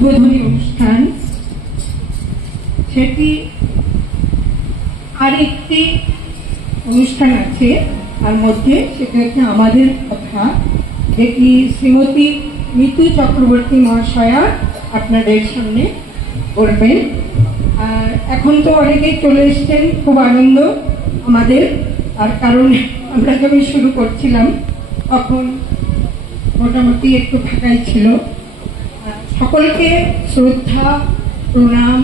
উদ্বোধনী অনুষ্ঠান, সেটি আরেকটি অনুষ্ঠান আছে তার মধ্যে, সেটা হচ্ছে আমাদের কথা, যেটি শ্রীমতী মিতু চক্রবর্তী মহাশয়া আপনাদের সামনে বলবেন। আর এখন তো অনেকেই চলে এসছেন, খুব আনন্দ আমাদের। তার কারণ আমরা যখন শুরু করছিলাম তখন মোটামুটি একটু ফাঁকাই ছিল। সকলকে শ্রদ্ধা, প্রণাম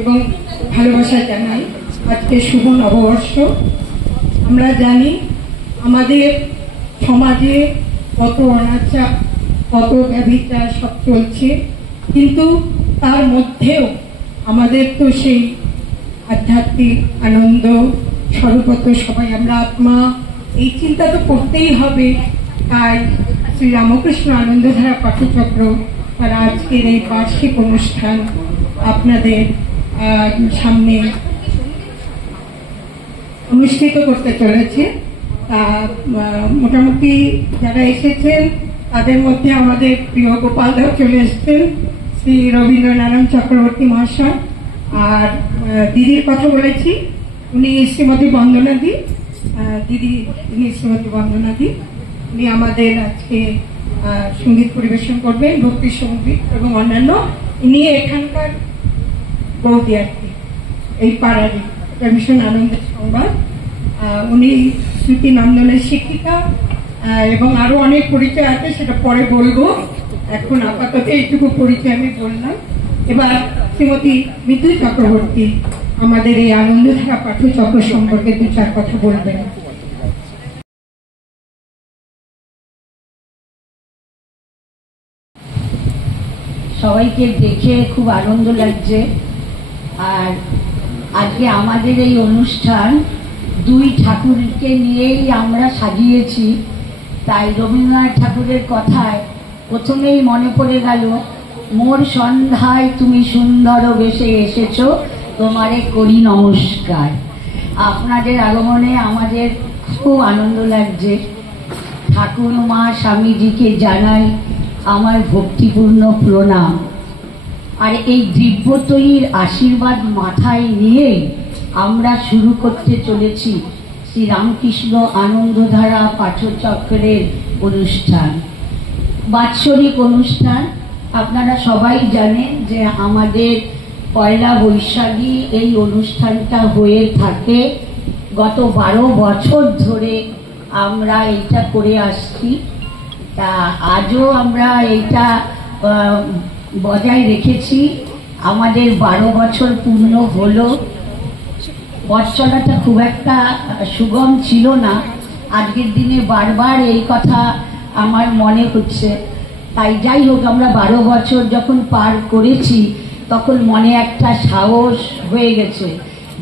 এবং ভালোবাসা জানাই। আজকে শুভ নববর্ষ। আমরা জানি আমাদের সমাজে কত অনাচার, কত ব্যভিচার সব চলছে, কিন্তু তার মধ্যেও আমাদের তো সেই আধ্যাত্মিক আনন্দ, সর্বত সবাই আমরা আত্মা, এই চিন্তা তো করতেই হবে। তাই শ্রী রামকৃষ্ণ আনন্দধারা পাঠচক্র তারা আজকের এই বার্ষিক অনুষ্ঠান আপনাদের সামনে অনুষ্ঠিত করতে চলেছে। মোটামুটি যারা এসেছেন তাদের মধ্যে আমাদের প্রিয় গোপাল দাও চলে এসছেন, শ্রী রবীন্দ্রনারায়ণ চক্রবর্তী মহাশয়। আর দিদির কথা বলেছি, উনি শ্রীমতী বন্দনাদি, দিদি উনি শ্রীমতী বন্দনাদি, উনি আমাদের আজকে সঙ্গীত পরিবেশন করবেন, ভক্তি সঙ্গীত এবং অন্যান্য। ইনি এখানকার বৌদি আর কি, এই পাড়ারই, এটা ভীষণ আনন্দের সংবাদ। উনি স্মৃতি নন্দনের শিক্ষিকা এবং আরো অনেক পরিচয় আছে, সেটা পরে বলবো। এখন আপাতত এইটুকু পরিচয় আমি বললাম। এবার শ্রীমতী মিতু চক্রবর্তী আমাদের এই আনন্দধারা পাঠচক্র সম্পর্কে দু চার কথা বলবেন। সবাইকে দেখে খুব আনন্দ লাগছে। আর আজকে আমাদের এই অনুষ্ঠান দুই ঠাকুরকে নিয়েই আমরা সাজিয়েছি। তাই রবীন্দ্রনাথ ঠাকুরের কথায় প্রথমেই মনে পড়ে গেল, মোর সন্ধ্যায় তুমি সুন্দর বেশে এসেছো, তোমারে করি নমস্কার। আপনাদের আগমনে আমাদের খুব আনন্দ লাগছে। ঠাকুর মা স্বামীজিকে জানাই আমার ভক্তিপূর্ণ প্রণাম। আর এই দিব্যতয়ীর আশীর্বাদ মাথায় নিয়ে আমরা শুরু করতে চলেছি শ্রী রামকৃষ্ণ আনন্দধারা পাঠচক্রের অনুষ্ঠান, বাৎসরিক অনুষ্ঠান। আপনারা সবাই জানেন যে আমাদের পয়লা বৈশাখী এই অনুষ্ঠানটা হয়ে থাকে। গত 12 বছর ধরে আমরা এইটা করে আসছি। তা আজও আমরা এইটা বজায় রেখেছি। আমাদের 12 বছর পূর্ণ হলো। পথ চলাটা খুব একটা সুগম ছিল না। আজকের দিনে বারবার এই কথা আমার মনে হচ্ছে। তাই যাই হোক, আমরা 12 বছর যখন পার করেছি তখন মনে একটা সাহস হয়ে গেছে,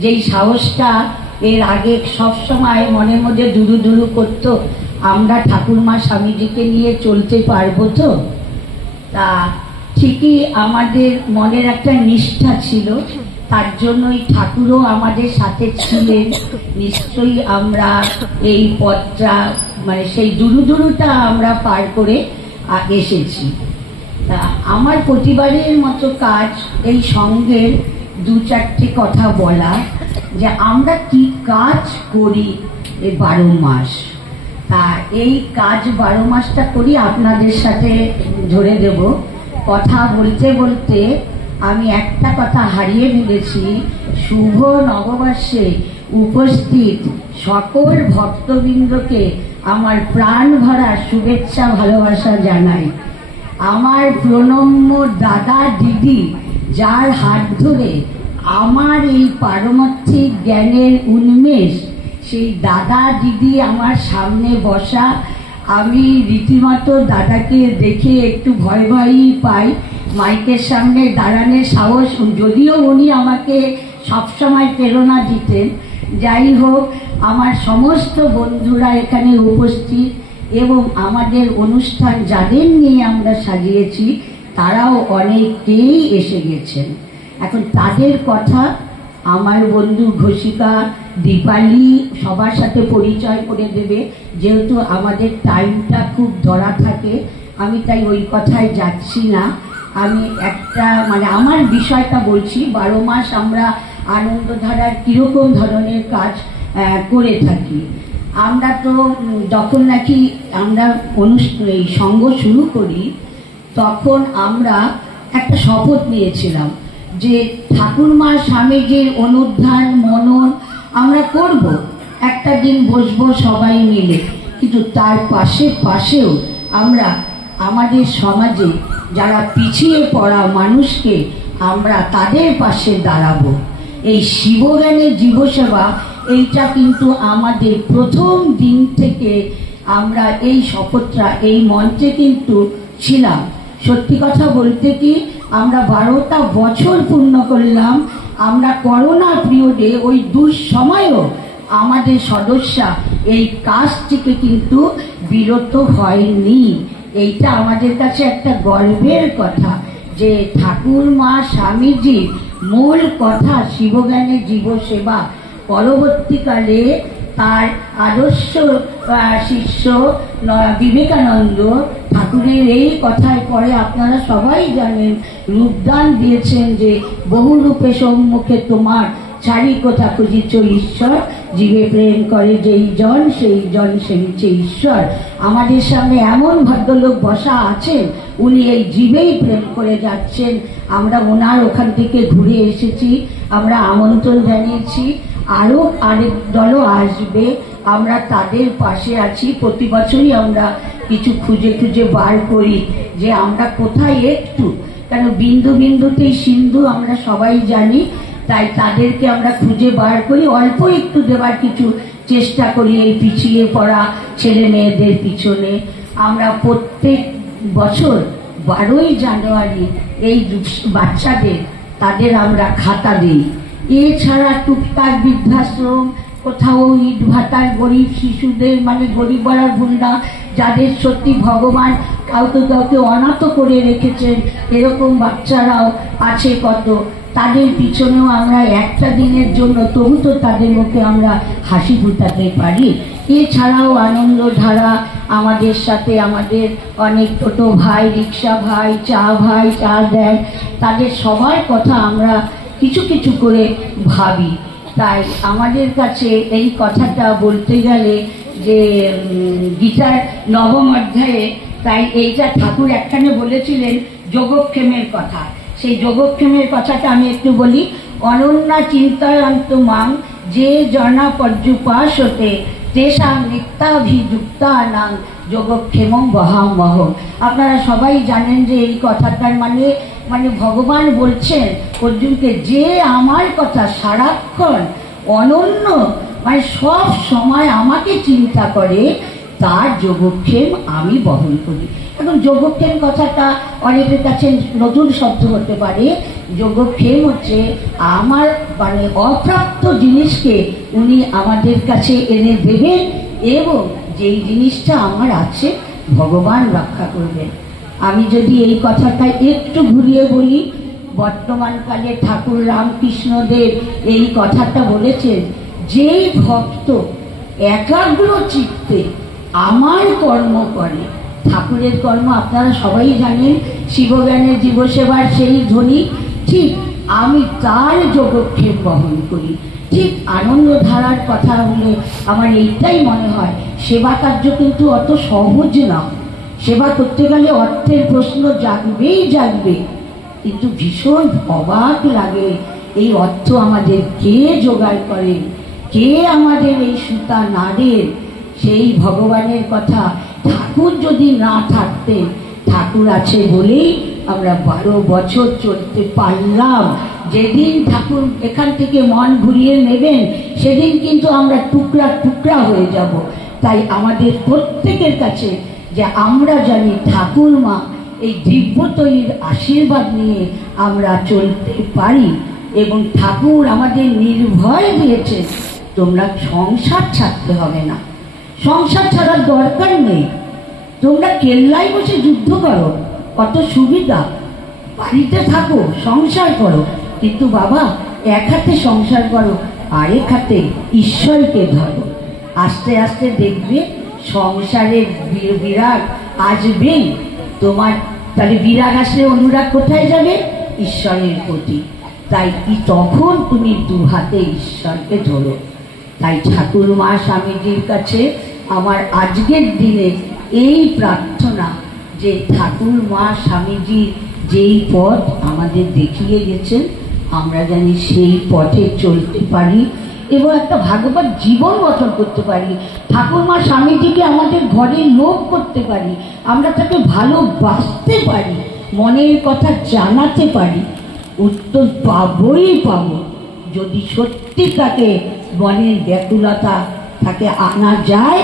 যেই সাহসটা এর আগে সবসময় মনের মধ্যে দুরু দুরু করতো, আমরা ঠাকুরমা স্বামীজিকে নিয়ে চলতে পারবো তো। তা ঠিকই আমাদের মনের একটা নিষ্ঠা ছিল, তার জন্যই ঠাকুরও আমাদের সাথে ছিলেন। নিশ্চয়ই আমরা এই পথটা, মানে সেই দুরু দুরুটা আমরা পার করে এসেছি। তা আমার প্রতিবারের মতো কাজ এই সঙ্গের দু চারটে কথা বলা, যে আমরা কি কাজ করি এই 12 মাস। তা এই কাজ 12 মাসটা করি আপনাদের সাথে ধরে দেব। কথা বলতে বলতে আমি একটা কথা হারিয়ে ফেলেছি। শুভ নববর্ষে উপস্থিত সকল ভক্তবৃন্দকে আমার প্রাণ ভরা শুভেচ্ছা ভালোবাসা জানাই। আমার প্রণম্য দাদা দিদি, যার হাত ধরে আমার এই পারমার্থিক জ্ঞানের উন্মেষ, সেই দাদা দিদি আমার সামনে বসা। আমি রীতিমতো দাদাকে দেখে একটু ভয় ভয়ই পাই, মাইকের সামনে দাঁড়ানোর সাহস, যদিও উনি আমাকে সবসময় প্রেরণা দিতেন। যাই হোক, আমার সমস্ত বন্ধুরা এখানে উপস্থিত এবং আমাদের অনুষ্ঠান যাদের নিয়ে আমরা সাজিয়েছি তারাও অনেকেই এসে গেছেন। এখন তাদের কথা আমার বন্ধু ঘোষিকা দীপালি সবার সাথে পরিচয় করে দেবে, যেহেতু আমাদের টাইমটা খুব ধরা থাকে। আমি তাই ওই কথায় যাচ্ছি না। আমি একটা মানে আমার বিষয়টা বলছি। 12 মাস আমরা আনন্দধারার কিরকম ধরনের কাজ করে থাকি। আমরা তো যখন নাকি আমরা এই সঙ্গ শুরু করি, তখন আমরা একটা শপথ নিয়েছিলাম যে ঠাকুরমা স্বামীজির অনুধ্যান মনন আমরা করব, একটা দিন বসবো সবাই মিলে। কিন্তু তার পাশেও আমরা আমাদের সমাজে যারা পিছিয়ে পড়া মানুষকে আমরা তাদের পাশে দাঁড়াবো। এই শিবজ্ঞানের জীবসেবা এইটা কিন্তু আমাদের প্রথম দিন থেকে আমরা এই শপথটা এই মঞ্চে কিন্তু ছিলাম। সত্যি কথা বলতে কি, আমরা 12টা বছর পূর্ণ করলাম। আমরা করোনা পিরিয়ডে ওই দুঃসময়েও আমাদের সদস্যা এই কাজ থেকে কিন্তু বিরত হয়নি। এইটা আমাদের কাছে একটা গর্বের কথা যে ঠাকুরমা স্বামীজির মূল কথা শিবজ্ঞানের জীবসেবা। পরবর্তীকালে তার আদর্শ শিষ্য বিবেকানন্দ ঠাকুরের এই কথায় পরে আপনারা সবাই জানেন রূপদান দিয়েছেন যে বহু রূপে সম্মুখে তোমার ছাড়ি কোথা খুঁজিছ ঈশ্বর, জীবে প্রেম করে যেই জন সেই জন সেবিছে ঈশ্বর। আমাদের সামনে এমন ভদ্রলোক বসা আছেন, উনি এই জীবেই প্রেম করে যাচ্ছেন। আমরা ওনার ওখান থেকে ঘুরে এসেছি, আমরা আমন্ত্রণ জানিয়েছি, আরো আরেক দলও আসবে, আমরা তাদের পাশে আছি। প্রতি বছরই আমরা কিছু খুঁজে খুঁজে বার করি যে আমরা কোথায় একটু, কেন বিন্দু বিন্দুতেই সিন্ধু আমরা সবাই জানি, তাই তাদেরকে আমরা খুঁজে বার করি, অল্প একটু দেবার কিছু চেষ্টা করি এই পিছিয়ে পড়া ছেলে মেয়েদের পিছনে। আমরা প্রত্যেক বছর 12ই জানুয়ারি এই বাচ্চাদের তাদের আমরা খাতা দিই। এছাড়া টুকটাক বৃদ্ধাশ্রম, কোথাও ইট ভাটার গরিব শিশুদের, মানে গরিব বলার ভুল না, যাদের সত্যি ভগবান কাউকে কাউকে অনাথ করে রেখেছেন, এরকম বাচ্চারাও আছে কত, তাদের পিছনেও আমরা একটা দিনের জন্য তবু তো তাদের মুখে আমরা হাসি ফুটাতে পারি। এছাড়াও আনন্দধারা আমাদের সাথে আমাদের অনেক ছোট ভাই, রিক্সা ভাই, চা দেন, তাদের সবার কথা আমরা কিছু কিছু করে ভাবি। তাই আমাদের কাছে এই কথাটা বলতে গেলে যে গীতার 9ম অধ্যায়ে, তাই এইটা ঠাকুর একখানে বলেছিলেন যোগক্ষেমের কথা। সেই যোগক্ষেমের কথাটা আমি একটু বলি। অনন্যা চিন্তায়ন্ত মাং যে জনা পর্যুপাসতে তেষাং নিত্যাভিযুক্তানাং যোগক্ষেমং বহামহং। আপনারা সবাই জানেন যে এই কথাটার মানে ভগবান বলছেন অর্জুনকে, যে আমার কথা সারাক্ষণ অনন্য মানে সব সময় আমাকে চিন্তা করে, তার যোগক্ষেম আমি বহন করি। এখন যোগক্ষেম কথাটা অনেকের কাছে নতুন শব্দ হতে পারে। যোগক্ষেম হচ্ছে আমার মানে অপ্রাপ্ত জিনিসকে উনি আমাদের কাছে এনে দেবেন, এবং যেই জিনিসটা আমার আছে ভগবান রক্ষা করবেন। আমি যদি এই কথাটা একটু ঘুরিয়ে বলি, বর্তমানকালে ঠাকুর রামকৃষ্ণদেব এই কথাটা বলেছেন, যেই ভক্ত একাগ্র চিত্তে আমার কর্ম করে, ঠাকুরের কর্ম আপনারা সবাই জানেন, শিবজ্ঞানের জীবসেবার সেই ধ্বনি, ঠিক আমি তার যোগক্ষেম বহন করি। ঠিক আনন্দধারার কথা বলে আমার এইটাই মনে হয়, সেবা কার্য কিন্তু অত সহজ না। সেবা করতে গেলে অর্থের প্রশ্ন জাগবেই জাগবে, কিন্তু ভীষণ অবাক লাগে এই অর্থ আমাদের কে জোগাড় করেন, কে আমাদের এই সুতা নাড়েন। সেই ভগবানের কথা, ঠাকুর যদি না থাকতেন, ঠাকুর আছে বলেই আমরা 12 বছর চলতে পারলাম। যেদিন ঠাকুর এখান থেকে মন ঘুরিয়ে নেবেন, সেদিন কিন্তু আমরা টুকরা টুকরা হয়ে যাব। তাই আমাদের প্রত্যেকের কাছে যে আমরা জানি ঠাকুরমা এই দিব্যতৈর আশীর্বাদ নিয়ে আমরা চলতে পারি, এবং ঠাকুর আমাদের নির্ভয় দিয়েছে, তোমরা সংসার ছাড়তে হবে না, সংসার ছাড়ার দরকার নেই, তোমরা কেল্লায় বসে যুদ্ধ করো, কত সুবিধা, বাড়িতে থাকো, সংসার করো, কিন্তু বাবা এক হাতে সংসার করো, আরেক হাতে ঈশ্বরকে ধরো। আস্তে আস্তে দেখবে সংসারের বিরাট আসবেই, তোমার তাহলে বিরাগ আসলে অনুরাগ কোথায় যাবে? ঈশ্বরের প্রতি। তাই তখন তুমি দু হাতে ঈশ্বরকে ধরো। তাই ঠাকুর মা স্বামীজির কাছে আমার আজকের দিনে এই প্রার্থনা যে ঠাকুর মা স্বামীজির যেই পথ আমাদের দেখিয়ে গেছেন, আমরা জানি সেই পথে চলতে পারি এবং একটা ভাগবত জীবন গঠন করতে পারি। ঠাকুর মা স্বামীজিকে আমাদের ঘরে লোক করতে পারি, আমরা তাকে ভালোবাসতে পারি, মনের কথা জানাতে পারি। উত্তর পাবই পাবো যদি সত্যি তাকে মনের ব্যাকুলতা তাকে আনা যায়।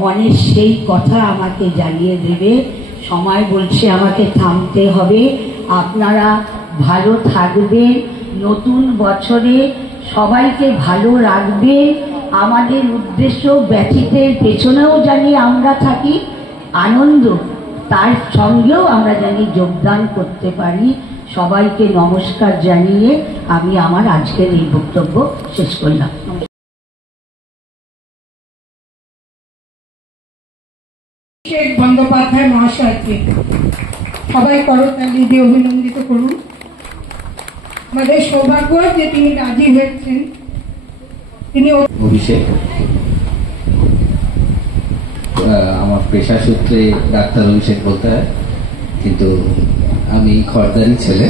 মনের সেই কথা আমাকে জানিয়ে দেবে। সময় বলছে আমাকে থামতে হবে। আপনারা ভালো থাকবেন, নতুন বছরে সবাইকে ভালো রাখবেন। আমাদের উদ্দেশ্য ব্যথিতের পেছনেও জানি আমরা থাকি, আনন্দ তার সঙ্গেও আমরা জানি যোগদান করতে পারি। সবাইকে নমস্কার জানিয়ে আমি আমার আজকের এই বক্তব্য শেষ করলাম। শেখ বন্দ্যোপাধ্যায় মহাশয়কে সবাই করতালি দিয়ে অভিনন্দিত করুন। আমাদের সৌভাগ্য যে তিনি রাজি হয়েছেন। তিনি অভিষেক আমার পেশা সূত্রে ডাক্তার অভিষেক বলতে হয়, কিন্তু আমি খড়দারি ছেলে,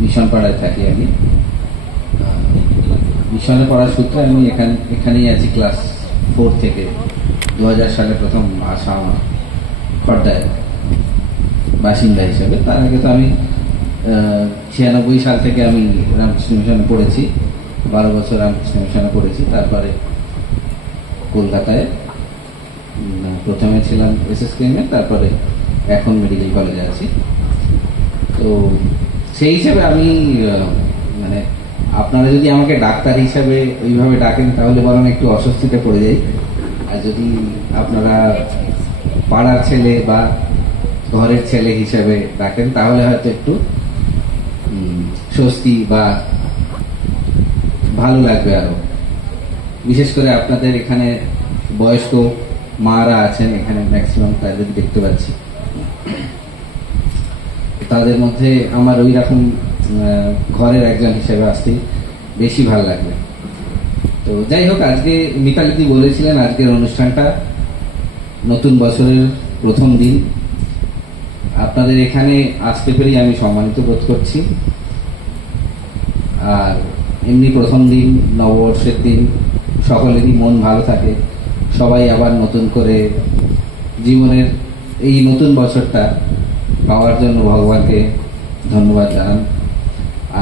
মিশন পাড়ায় থাকি। আমি মিশনে পড়ার সূত্রে আমি এখানেই আছি ক্লাস 4 থেকে। 2000 সালে প্রথম আসা আমার খড়দায় বাসিন্দা হিসেবে। তার আগে তো আমি 96 সাল থেকে আমি রামকৃষ্ণ মিশনে পড়েছি, 12 বছর রামকৃষ্ণ মিশনে পড়েছি। তারপরে কলকাতায় প্রথমে ছিলাম SSKM-এ, তারপরে এখন মেডিকেল কলেজে আছি। তো সেই হিসেবে আমি মানে আপনারা যদি আমাকে ডাক্তার হিসাবে ওইভাবে ডাকেন তাহলে বরং একটু অস্বস্তিতে পড়ে যাই। আর যদি আপনারা পাড়ার ছেলে বা ঘরের ছেলে হিসেবে ডাকেন তাহলে হয়তো একটু স্বস্তি বা ভালো লাগবে আরো। বিশেষ করে আপনাদের এখানে বয়স্ক মারা আছেন, এখানে ম্যাক্সিমাম তাদের দেখতে পাচ্ছি। তাদের মধ্যে আমার ওই রকম ঘরের একজন হিসেবে আসতেই বেশি ভালো লাগবে। তো যাই হোক, আজকে মিতালিদি বলেছিলেন আজকের অনুষ্ঠানটা নতুন বছরের প্রথম দিন। আপনাদের এখানে আসতে পেরে আমি সম্মানিত বোধ করছি। আর এমনি প্রথম দিন, নববর্ষের দিন, সকলেরই মন ভালো থাকে, সবাই আবার নতুন করে জীবনের এই নতুন বছরটা পাওয়ার জন্য ভগবানকে ধন্যবাদ জানান।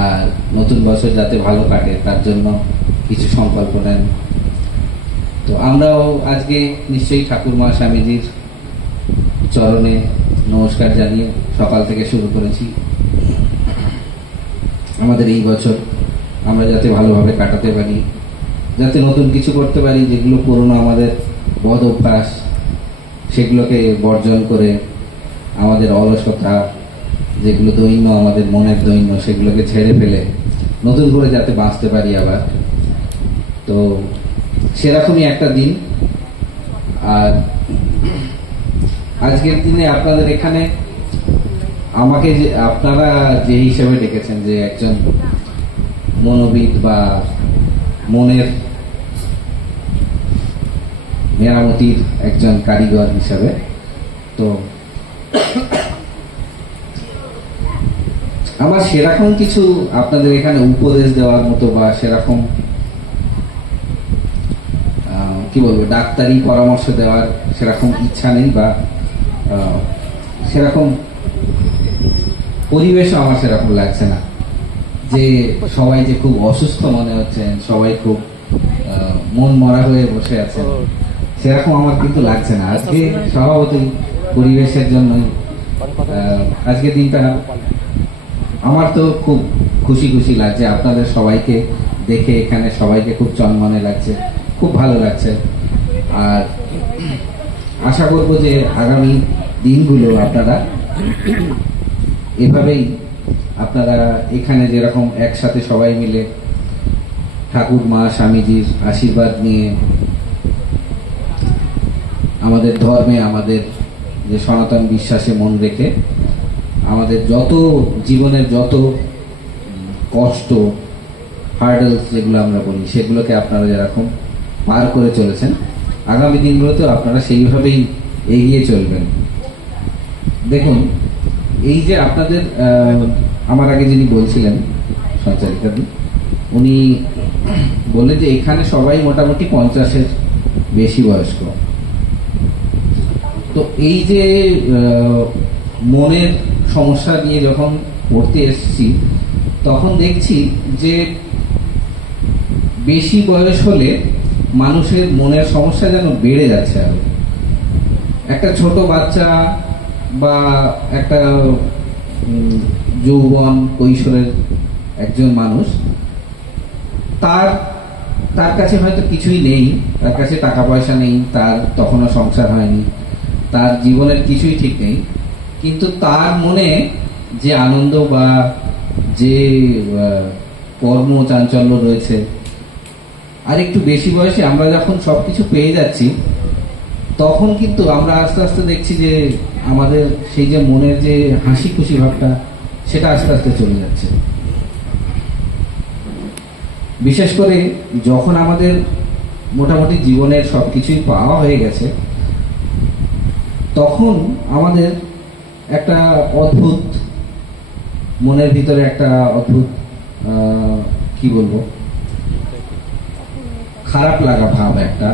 আর নতুন বছর যাতে ভালো কাটে তার জন্য কিছু সংকল্প নেন। তো আমরাও আজকে নিশ্চয়ই ঠাকুর মা স্বামীজির চরণে নমস্কার জানিয়ে সকাল থেকে শুরু করেছি। আমাদের এই বছর আমরা যাতে ভালোভাবে কাটাতে পারি, যাতে নতুন কিছু করতে পারি, যেগুলো পুরনো আমাদের বদ অভ্যাস সেগুলোকে বর্জন করে আমাদের অলসতা, যেগুলো দৈন্য, আমাদের মনের দৈন্য, সেগুলোকে ছেড়ে ফেলে নতুন করে যাতে বাঁচতে পারি আবার। তো সেরকমই একটা দিন। আর আজকের দিনে আপনাদের এখানে আমাকে যে আপনারা যে হিসেবে ডেকেছেন, যে একজন মনোবিদ বা মনের মেরামতির একজন কারিগর হিসাবে, তো আমার সেরকম কিছু আপনাদের এখানে উপদেশ দেওয়ার মতো বা সেরকম কি বলবো ডাক্তারি পরামর্শ দেওয়ার সেরকম ইচ্ছা নেই, বা সেরকম পরিবেশও আমার সেরকম লাগছে না যে সবাই যে খুব অসুস্থ মনে হচ্ছেন, সবাই খুব মন মরা হয়ে বসে আছেন, সেরকম আমার কিন্তু লাগছে না। আজকে স্বভাবতই পরিবেশের জন্যই আজকে দিনটা আমার তো খুব খুশি খুশি লাগছে। আপনাদের সবাইকে দেখে এখানে সবাইকে খুব চনমনে লাগছে, খুব ভালো লাগছে। আর আশা করবো যে আগামী দিনগুলো আপনারা এভাবেই আপনারা এখানে যেরকম একসাথে সবাই মিলে ঠাকুর মা স্বামীজির আশীর্বাদ নিয়ে আমাদের ধর্মে, আমাদের যে সনাতন বিশ্বাসে মন রেখে আমাদের যত জীবনের যত কষ্ট, হার্ডেলস যেগুলো আমরা বলি, সেগুলোকে আপনারা যেরকম পার করে চলেছেন, আগামী দিনগুলোতেও আপনারা সেইভাবেই এগিয়ে চলবেন। দেখুন, এই যে আপনাদের আমার আগে যিনি বলছিলেন সঞ্চালিকাদি, উনি বললেন যে এখানে সবাই মোটামুটি 50-এর বেশি বয়স্ক। তো এই যে মনের সমস্যা নিয়ে যখন পড়তে এসেছি, তখন দেখছি যে বেশি বয়স হলে মানুষের মনের সমস্যা যেন বেড়ে যাচ্ছে। আর একটা ছোট বাচ্চা বা একটা যৌবন কৈশোরের একজন মানুষ, তার কাছে হয়তো কিছুই নেই, তার কাছে টাকা পয়সা নেই, তার তখনও সংসার হয়নি, তার জীবনের কিছুই ঠিক নেই, কিন্তু তার মনে যে আনন্দ বা যে কর্ম চাঞ্চল্য রয়েছে, আর একটু বেশি বয়সে আমরা যখন সবকিছু পেয়ে যাচ্ছি, তখন কিন্তু আমরা আস্তে আস্তে দেখছি যে আমাদের সেই যে মনের যে হাসি খুশি ভাবটা, সেটা আস্তে আস্তে চলে যাচ্ছে। বিশেষ করে যখন আমাদের মোটামুটি জীবনের সবকিছুই পাওয়া হয়ে গেছে, তখন আমাদের একটা অদ্ভুত মনের ভিতরে একটা অদ্ভুত কি বলবো, খারাপ লাগা ভাব, একটা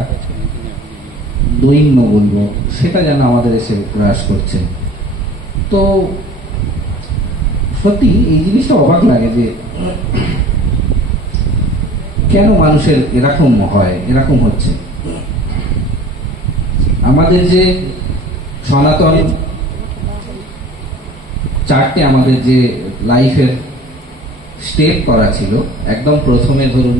দৈন্য বলবো, সেটা যেন আমাদের এসে গ্রাস করছে। তো সত্যি এই জিনিসটা অবাক লাগে যে কেন মানুষের এরকম হয়, এরকম হচ্ছে। আমাদের যে সনাতন চারটে আমাদের যে লাইফের স্টেপ করা ছিল, একদম প্রথমে ধরুন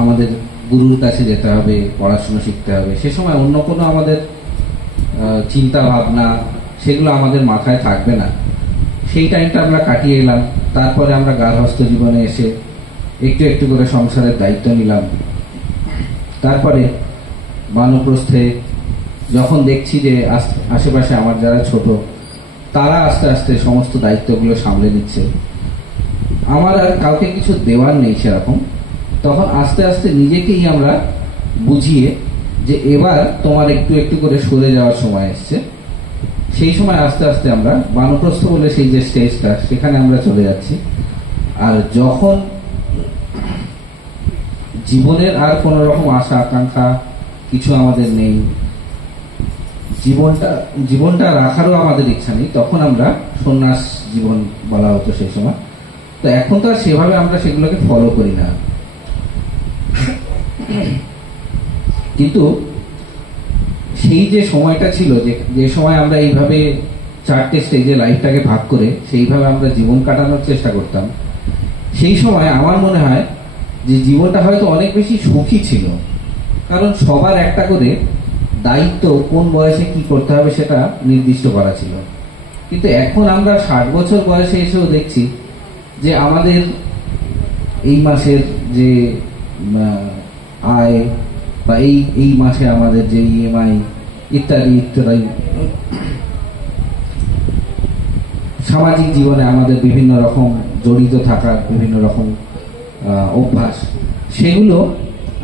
আমাদের গুরুর কাছে যেতে হবে, পড়াশোনা শিখতে হবে, সে সময় অন্য কোনো আমাদের চিন্তা ভাবনা সেগুলো আমাদের মাথায় থাকবে না। সেই টাইমটা আমরা কাটিয়ে এলাম। তারপরে আমরা গার্হস্থ্য জীবনে এসে একটু একটু করে সংসারের দায়িত্ব নিলাম। তারপরে বানপ্রস্থে যখন দেখছি যে আশেপাশে আমার যারা ছোট, তারা আস্তে আস্তে সমস্ত দায়িত্বগুলো সামলে নিচ্ছে, আমার আর কাউকে কিছু দেওয়ার নেই সেরকম, তখন আস্তে আস্তে নিজেকেই আমরা বুঝিয়ে যে এবার তোমার একটু একটু করে সরে যাওয়ার সময় এসছে। সেই সময় আস্তে আস্তে আমরা বানপ্রস্থ বলে সেই যে স্টেজটা, সেখানে আমরা চলে যাচ্ছি। আর যখন জীবনের আর কোন রকম আশা আকাঙ্ক্ষা কিছু আমাদের নেই, জীবনটা রাখারও আমাদের ইচ্ছা নেই, তখন আমরা সন্ন্যাস জীবন বলা হতো সেই সময়। তো এখন তো আর সেভাবে আমরা সেগুলোকে ফলো করি না, কিন্তু সেই যে সময়টা ছিল, যে সময় আমরা এইভাবে চারটে স্টেজে লাইফটাকে ভাগ করে সেইভাবে আমরা জীবন কাটানোর চেষ্টা করতাম, সেই সময় আমার মনে হয় যে জীবনটা হয়তো অনেক বেশি সুখী ছিল। কারণ সবার একটা করে দায়িত্ব, কোন বয়সে কি করতে হবে সেটা নির্দিষ্ট করা ছিল। কিন্তু এখন আমরা 60 বছর বয়সে এসেও দেখছি যে আমাদের এই মাসের যে আয় বা এই মাসে আমাদের যে ইএমআই ইত্যাদি ইত্যাদি, সামাজিক জীবনে আমাদের বিভিন্ন রকম জড়িত থাকার বিভিন্ন রকম অভ্যাস, সেগুলো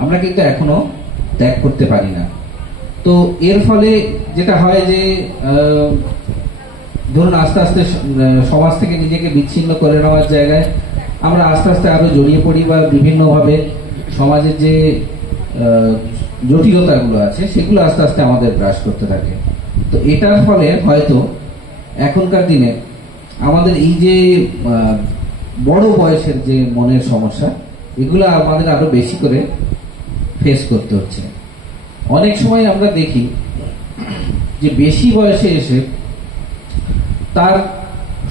আমরা কিন্তু এখনো ত্যাগ করতে পারি না। তো এর ফলে যেটা হয় যে ধরুন আস্তে আস্তে সমাজ থেকে নিজেকে বিচ্ছিন্ন করে নেওয়ার জায়গায় আমরা আস্তে আস্তে আরো জড়িয়ে পড়ি, বা বিভিন্নভাবে সমাজের যে জটিলতাগুলো আছে সেগুলো আস্তে আস্তে আমাদের গ্রাস করতে থাকে। তো এটার ফলে হয়তো এখনকার দিনে আমাদের এই যে বড় বয়সের যে মনের সমস্যা, এগুলো আমাদের আরো বেশি করে ফেস করতে হচ্ছে। অনেক সময় আমরা দেখি যে বেশি বয়সে এসে তার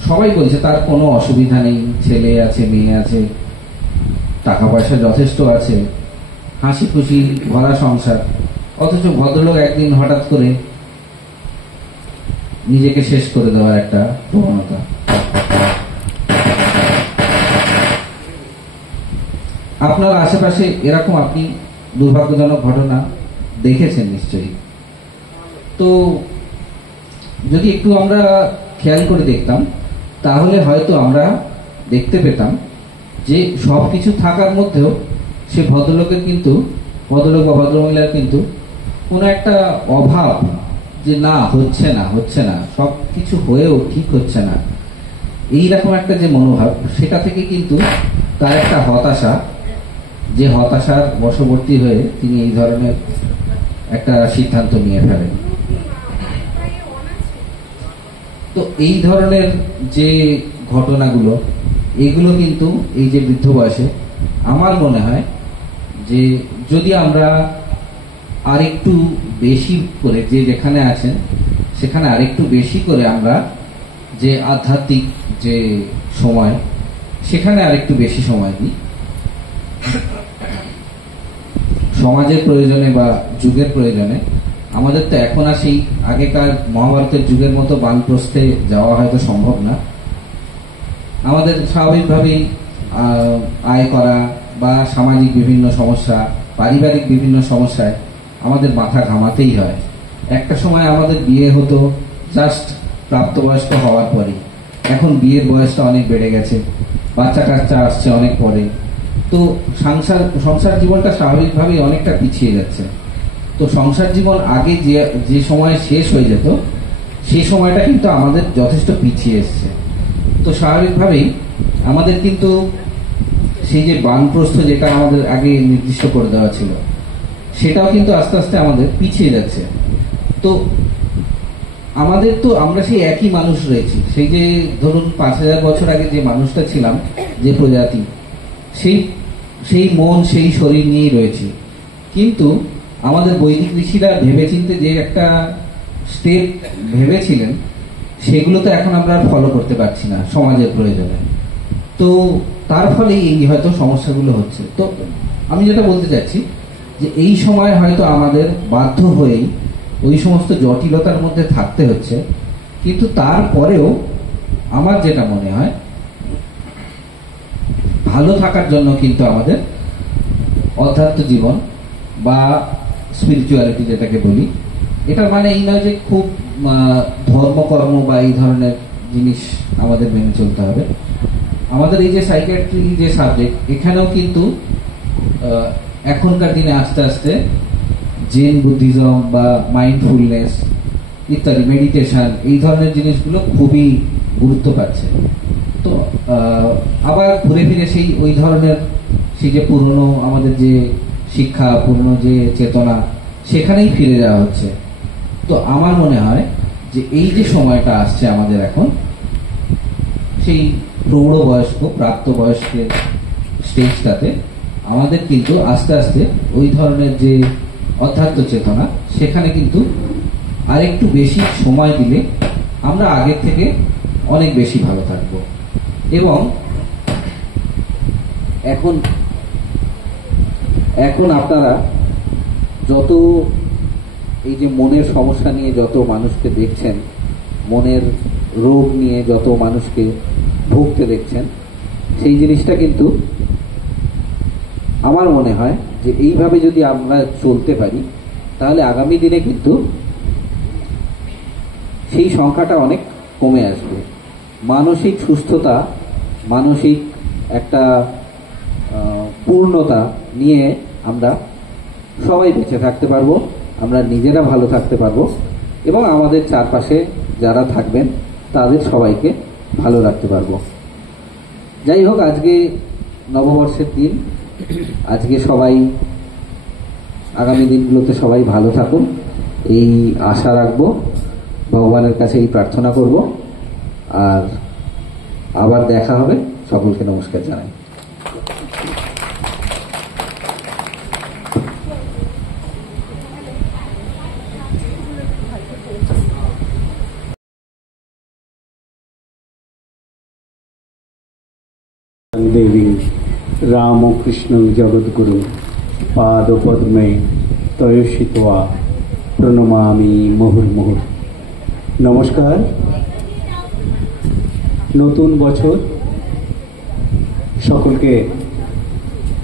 সবাই বলছে তার কোনো অসুবিধা নেই, ছেলে আছে, মেয়ে আছে, টাকা পয়সা যথেষ্ট আছে, হাসি খুশি ভরা সংসার, অথচ ভদ্রলোক একদিন হঠাৎ করে নিজেকে শেষ করে দেওয়ার একটা প্রবণতা। আপনার আশেপাশে এরকম আপনি দুর্ভাগ্যজনক ঘটনা দেখেছেন নিশ্চয়ই। তো যদি একটু আমরা খেয়াল করে দেখতাম তাহলে হয়তো আমরা দেখতে পেতাম যে সব কিছু থাকার মধ্যেও সে ভদ্রলোকের কিন্তু, ভদ্রলোক বা ভদ্রমহিলার কিন্তু কোনো একটা অভাব, যে না হচ্ছে না সব কিছু হয়েও ঠিক হচ্ছে না, এইরকম একটা যে মনোভাব, সেটা থেকে কিন্তু তার একটা হতাশা, যে হতাশার বশবর্তী হয়ে তিনি এই ধরনের একটা সিদ্ধান্ত নিয়ে ফেলেন। তো এই ধরনের যে ঘটনাগুলো, এগুলো কিন্তু এই যে বৃদ্ধ বয়সে আমার মনে হয় যে যদি আমরা আরেকটু বেশি করে, যে যেখানে আছেন সেখানে আরেকটু বেশি করে আমরা যে আধ্যাত্মিক যে সময়, সেখানে আরেকটু বেশি সময় দিই, সমাজের প্রয়োজনে বা যুগের প্রয়োজনে। আমাদের তো এখন আর সেই আগেকার মহাভারতের যুগের মতো বানপ্রস্থে যাওয়া হয়তো সম্ভব না। আমাদের স্বাভাবিকভাবেই আয় করা বা সামাজিক বিভিন্ন সমস্যা, পারিবারিক বিভিন্ন সমস্যায় আমাদের মাথা ঘামাতেই হয়। একটা সময় আমাদের বিয়ে হতো জাস্ট প্রাপ্তবয়স্ক হওয়ার পরেই, এখন বিয়ের বয়সটা অনেক বেড়ে গেছে, বাচ্চা কাচ্চা আসছে অনেক পরে। তো সংসার জীবনটা স্বাভাবিকভাবেই অনেকটা পিছিয়ে যাচ্ছে। তো সংসার জীবন আগে যে সময় শেষ হয়ে যেত, সেই সময়টা কিন্তু আমাদের যথেষ্ট পিছিয়ে এসছে। তো স্বাভাবিকভাবেই আমাদের কিন্তু সেই যে বানপ্রস্থ, যেটা আমাদের আগে নির্দিষ্ট করে দেওয়া ছিল, সেটাও কিন্তু আস্তে আস্তে আমাদের পিছিয়ে যাচ্ছে। তো আমরা সেই একই মানুষ রয়েছি, সেই যে ধরুন 5000 বছর আগে যে মানুষটা ছিলাম, যে প্রজাতি, সেই মন সেই শরীর নিয়েই রয়েছি। কিন্তু আমাদের বৈদিক ঋষিরা ভেবেচিন্তে যে একটা স্টেপ ভেবেছিলেন, সেগুলো তো এখন আমরা ফলো করতে পারছি না সমাজের প্রয়োজনে। তো তার ফলে এই হয়তো সমস্যাগুলো হচ্ছে। তো আমি যেটা বলতে চাচ্ছি যে এই সময় হয়তো আমাদের বাধ্য হয়েই ওই সমস্ত জটিলতার মধ্যে থাকতে হচ্ছে, কিন্তু তারপরেও আমার যেটা মনে হয়, ভালো থাকার জন্য কিন্তু আমাদের অধ্যাত্ম জীবন বা স্পিরিচুয়ালিটি যেটাকে বলি, এটার মানে এই নয় যে খুব ধর্মকর্ম বা এই ধরনের জিনিস আমাদের মেনে চলতে হবে। আমাদের এই যে সাইকিয়াট্রি যে সাবজেক্ট, এখানেও কিন্তু এখনকার দিনে আস্তে আস্তে জেন বুদ্ধিজম বা মাইন্ডফুলনেস ইত্যাদি, মেডিটেশন, এই ধরনের জিনিসগুলো খুবই গুরুত্ব পাচ্ছে। তো আবার ঘুরে ফিরে সেই ওই ধরনের সেই যে পুরনো আমাদের যে শিক্ষা, পুরনো যে চেতনা, সেখানেই ফিরে যাওয়া হচ্ছে। তো আমার মনে হয় যে এই যে সময়টা আসছে আমাদের এখন, সেই প্রৌঢ়বয়স্ক প্রাপ্তবয়স্কের স্টেজটাতে আমাদের কিন্তু আস্তে আস্তে ওই ধরনের যে অধ্যাত্ম চেতনা, সেখানে কিন্তু আরেকটু বেশি সময় দিলে আমরা আগের থেকে অনেক বেশি ভালো থাকবো। এবং এখন আপনারা যত এই যে মনের সমস্যা নিয়ে যত মানুষকে দেখছেন, মনের রোগ নিয়ে যত মানুষকে ভুগতে দেখছেন, সেই জিনিসটা কিন্তু আমার মনে হয় যে এইভাবে যদি আমরা চলতে পারি, তাহলে আগামী দিনে কিন্তু সেই সংখ্যাটা অনেক কমে আসবে। মানসিক সুস্থতা, মানসিক একটা পূর্ণতা নিয়ে আমরা সবাই বেঁচে থাকতে পারবো, আমরা নিজেরা ভালো থাকতে পারবো, এবং আমাদের চারপাশে যারা থাকবেন তাদের সবাইকে ভালো রাখতে পারবো। যাই হোক, আজকে নববর্ষের দিন, আজকে সবাই আগামী দিনগুলোতে সবাই ভালো থাকুন, এই আশা রাখবো, ভগবানের কাছে এই প্রার্থনা করব। আর আবার দেখা হবে। সকলকে নমস্কার জানাই। দেবী রামকৃষ্ণ জগদ্গুরু পাদপদ্মে তয়সিত্বা প্রণমামি মুহুর্মুহুঃ। নমস্কার। নতুন বছর, সকলকে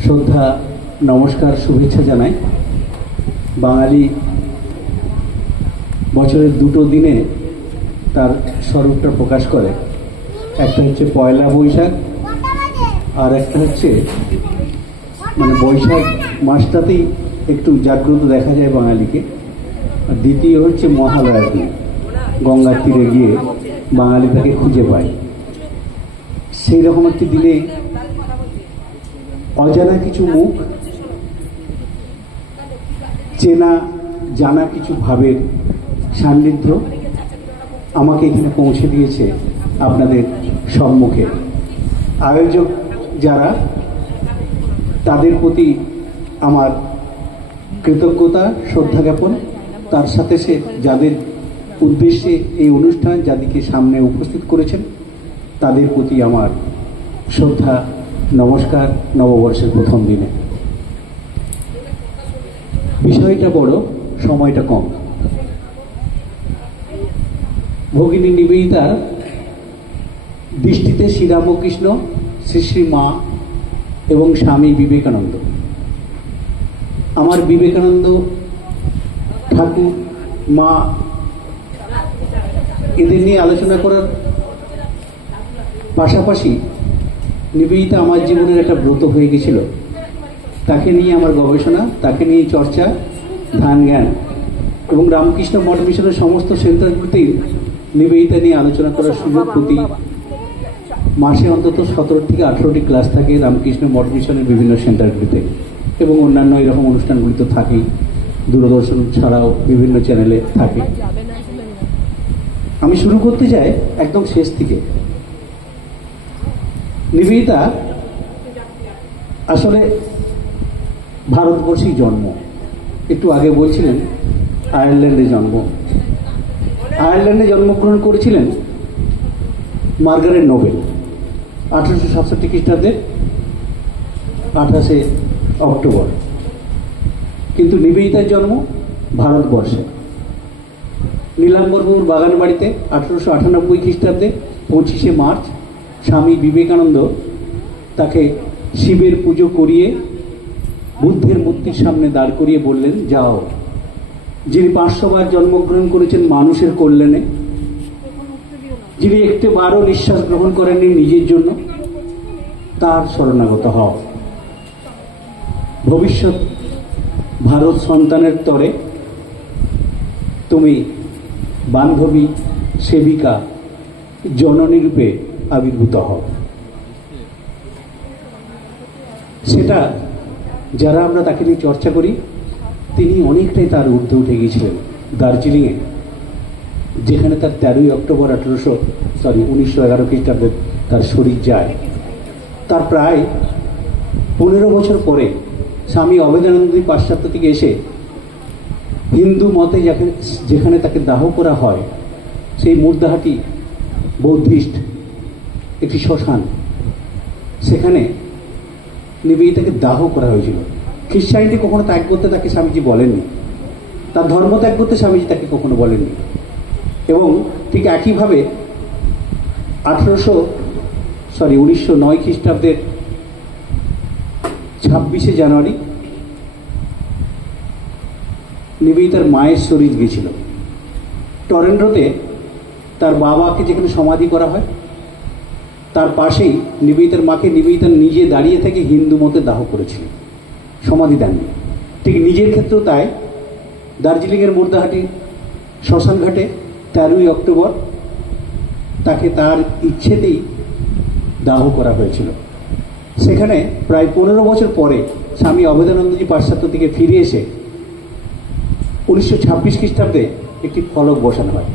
শ্রদ্ধা, নমস্কার, শুভেচ্ছা জানাই। বাঙালি বছরের দুটো দিনে তার স্বরূপটা প্রকাশ করে। একটা হচ্ছে পয়লা বৈশাখ, আর একটা হচ্ছে মানে বৈশাখ মাসটাতেই একটু জাগ্রত দেখা যায় বাঙালিকে, আর দ্বিতীয় হচ্ছে মহালয়ার দিন গঙ্গার তীরে গিয়ে বাঙালি তাকে খুঁজে পায়। সেই রকম একটি দিনে অজানা কিছু মুখ, চেনা জানা কিছু ভাবের সান্নিধ্য আমাকে এখানে পৌঁছে দিয়েছে আপনাদের সম্মুখে। আয়োজক যারা, তাদের প্রতি আমার কৃতজ্ঞতা, শ্রদ্ধা জ্ঞাপন। তার সাথে সে যাদের উদ্দেশ্যে এই অনুষ্ঠান, যাদেরকে সামনে উপস্থিত করেছেন, তাদের প্রতি আমার শ্রদ্ধা, নমস্কার। নববর্ষের প্রথম দিনে বিষয়টা বড়, সময়টা কম। ভগিনী নিবেদিতার দৃষ্টিতে শ্রীরামকৃষ্ণ, শ্রী শ্রী মা এবং স্বামী বিবেকানন্দ। আমার বিবেকানন্দ ঠাকুর, মা, এদের নিয়ে আলোচনা করার পাশাপাশি নিবেদিতা আমার জীবনের একটা ব্রত হয়ে গেছিল। তাকে নিয়ে আমার গবেষণা, তাকে নিয়ে চর্চা, ধ্যান জ্ঞান এবং রামকৃষ্ণ মঠ মিশনের সমস্ত সেন্টারগুলিতেই নিবেদিতা নিয়ে আলোচনা করার সুযোগ প্রতি মাসে অন্তত 17 থেকে 18টি ক্লাস থাকে রামকৃষ্ণ মঠ মিশনের বিভিন্ন সেন্টারগুলিতে, এবং অন্যান্য এরকম অনুষ্ঠানগুলি তো থাকেই, দূরদর্শন ছাড়াও বিভিন্ন চ্যানেলে থাকে। আমি শুরু করতে চাই একদম শেষ থেকে। নিবেদিতা আসলে ভারতবর্ষেই জন্ম। একটু আগে বলছিলেন আয়ারল্যান্ডে জন্ম। আয়ারল্যান্ডে জন্মগ্রহণ করেছিলেন মার্গারেট নোবেল 1867 খ্রিস্টাব্দের 28শে অক্টোবর। কিন্তু নিবেদিতার জন্ম ভারতবর্ষে নীলাম্বরবাবুর বাগান বাড়িতে 1898 খ্রিস্টাব্দে 25শে মার্চ স্বামী বিবেকানন্দ তাকে শিবের পুজো করিয়ে বুদ্ধের মূর্তির সামনে দাঁড় করিয়ে বললেন, যাও, যিনি 500 বার জন্মগ্রহণ করেছেন মানুষের কল্যাণে, যিনি একটিবারও নিঃশ্বাস গ্রহণ করেননি নিজের জন্য, তার শরণাগত হও। ভবিষ্যৎ ভারত সন্তানের তরে তুমি বান্ধবী, সেবিকা, জননী রূপে আবির্ভূত হও। সেটা যারা আমরা তাকে নিয়ে চর্চা করি, তিনি অনেকটাই তার ঊর্ধ্বে উঠে গিয়েছিলেন দার্জিলিংয়ে, যেখানে তার 13ই অক্টোবর 1911 খ্রিস্টাব্দে তার শরীর যায়। তার প্রায় 15 বছর পরে স্বামী অভেদানন্দজি পাশ্চাত্য থেকে এসে হিন্দু মতে যেখানে তাকে দাহ করা হয়, সেই মুর্দাহাটি বৌদ্ধিস্ট একটি শ্মশান, সেখানে নিবেদিতাকে দাহ করা হয়েছিল। খ্রিস্টানিটি কখনো ত্যাগ করতে তাকে স্বামীজি বলেননি, তার ধর্ম ত্যাগ করতে স্বামীজি তাকে কখনো বলেননি। এবং ঠিক একইভাবে 1909 খ্রিস্টাব্দের 26শে জানুয়ারি নিবেদিতার মায়ের শরীর গেছিল টরেন্টোতে। তার বাবাকে যেখানে সমাধি করা হয়, তার পাশেই নিবেদিতার মাকে নিবেদিতা নিজে দাঁড়িয়ে থেকে হিন্দু মতে দাহ করেছিল, সমাধি দেননি। ঠিক নিজের ক্ষেত্রেও তাই, দার্জিলিংয়ের মুর্দাহাটি শ্মশান ঘাটে 13ই অক্টোবর তাকে তার ইচ্ছেতেই দাহ করা হয়েছিল। সেখানে প্রায় 15 বছর পরে স্বামী অভেদানন্দজি পাশ্চাত্য থেকে ফিরে এসে 1926 খ্রিস্টাব্দে একটি ফলক বসানো হয়।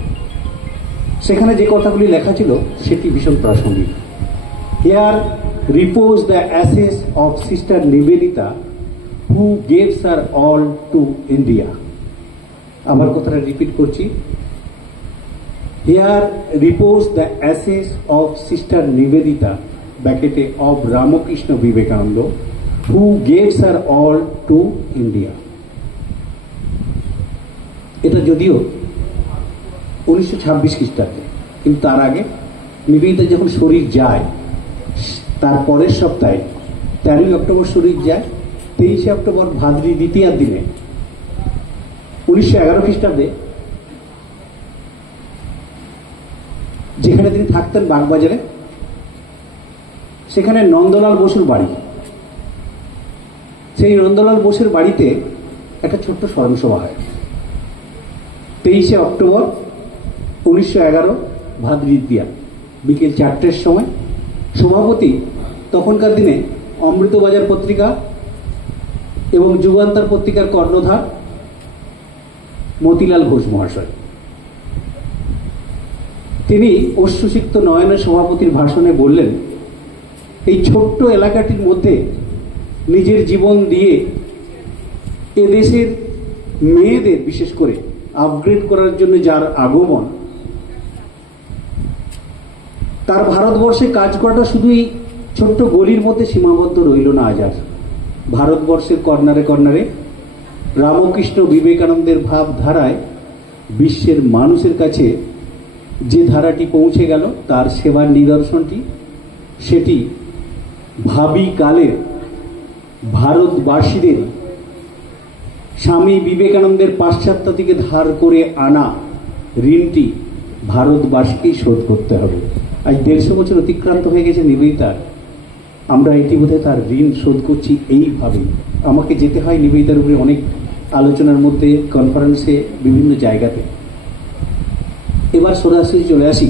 সেখানে যে কথাগুলি লেখা ছিল সেটি ভীষণ প্রাসঙ্গিক। Here repose the ashes of Sister Nivedita, who gave her all to India. আমার কথাটা রিপিট করছি। Here repose the ashes of Sister Nivedita, ব্র্যাকেটে of Ramakrishna Vivekananda, who gave her all to India. এটা যদিও 1926 খ্রিস্টাব্দে, কিন্তু তার আগে নিবেদিতা যখন শরীর যায়, তার পরের সপ্তাহে 13ই অক্টোবর শরীর যায়। 23শে অক্টোবর ভাদ্রী দ্বিতীয়ার দিনে 1911 খ্রিস্টাব্দে যেখানে তিনি থাকতেন বাগবাজারে, সেখানে নন্দলাল বসুর বাড়ি। সেই নন্দলাল বসুর বাড়িতে একটা ছোট্ট স্মরণসভা হয় 23শে অক্টোবর 1911 ভাদ্রিদ্বিয়া বিকেল 4টের সময়। সভাপতি তখনকার দিনে অমৃতবাজার পত্রিকা এবং যুগান্তর পত্রিকার কর্ণধার মতিলাল ঘোষ মহাশয়। তিনি অশ্রুসিক্ত নয়নের সভাপতির ভাষণে বললেন, এই ছোট্ট এলাকাটির মধ্যে নিজের জীবন দিয়ে এদেশের মেয়েদের বিশেষ করে আপগ্রেড করার জন্য যার আগমন, তার ভারতবর্ষে কাজ করাটা শুধুই ছোট্ট গলির মধ্যে সীমাবদ্ধ রইল না। আজ আর ভারতবর্ষের কর্নারে কর্নারে রামকৃষ্ণ বিবেকানন্দের ভাবধারায় বিশ্বের মানুষের কাছে যে ধারাটি পৌঁছে গেল, তার সেবার নিদর্শনটি, সেটি ভাবি কালের ভারতবাসীদের স্বামী বিবেকানন্দের পাশ্চাত্য থেকে ধার করে আনা ঋণটি ভারতবাসীকেই শোধ করতে হবে। আজ 150 বছর অতিক্রান্ত হয়ে গেছে নিবেদিতার, আমরা ইতিমধ্যে তার ঋণ শোধ করছি এইভাবে। আমাকে যেতে হয় নিবেদিতার উপরে অনেক আলোচনার মধ্যে, কনফারেন্সে, বিভিন্ন জায়গাতে। এবার সরাসরি চলে আসি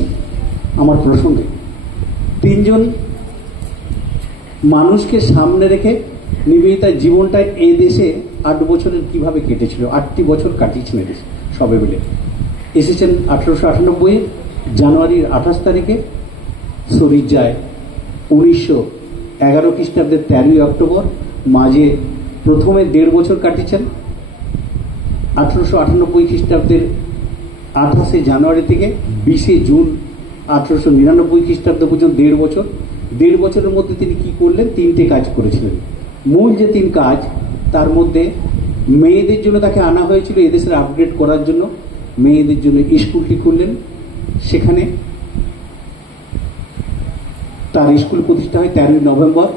আমার প্রসঙ্গে। 3 জন মানুষকে সামনে রেখে নিবেদিতার জীবনটা এই দেশে 8 বছরের কিভাবে কেটেছিল, 8টি বছর কাটিয়েছেন এদেশে সবে মিলে। এসেছেন 1898 জানুয়ারির 28 তারিখে, শরীর যায় 1911 খ্রিস্টাব্দের 13ই অক্টোবর। মাঝে প্রথমে 1.5 বছর কাটিয়েছেন 1898 খ্রিস্টাব্দের 28শে জানুয়ারি থেকে 20শে জুন 1899 খ্রিস্টাব্দ পর্যন্ত 1.5 বছর। 1.5 বছরের মধ্যে তিনি কি করলেন? 3টে কাজ করেছিলেন। মূল যে 3 কাজ, তার মধ্যে মেয়েদের জন্য তাকে আনা হয়েছিল এদেশের আপগ্রেড করার জন্য। মেয়েদের জন্য স্কুলটি খুললেন, সেখানে তার স্কুল প্রতিষ্ঠা হয় 13ই নভেম্বর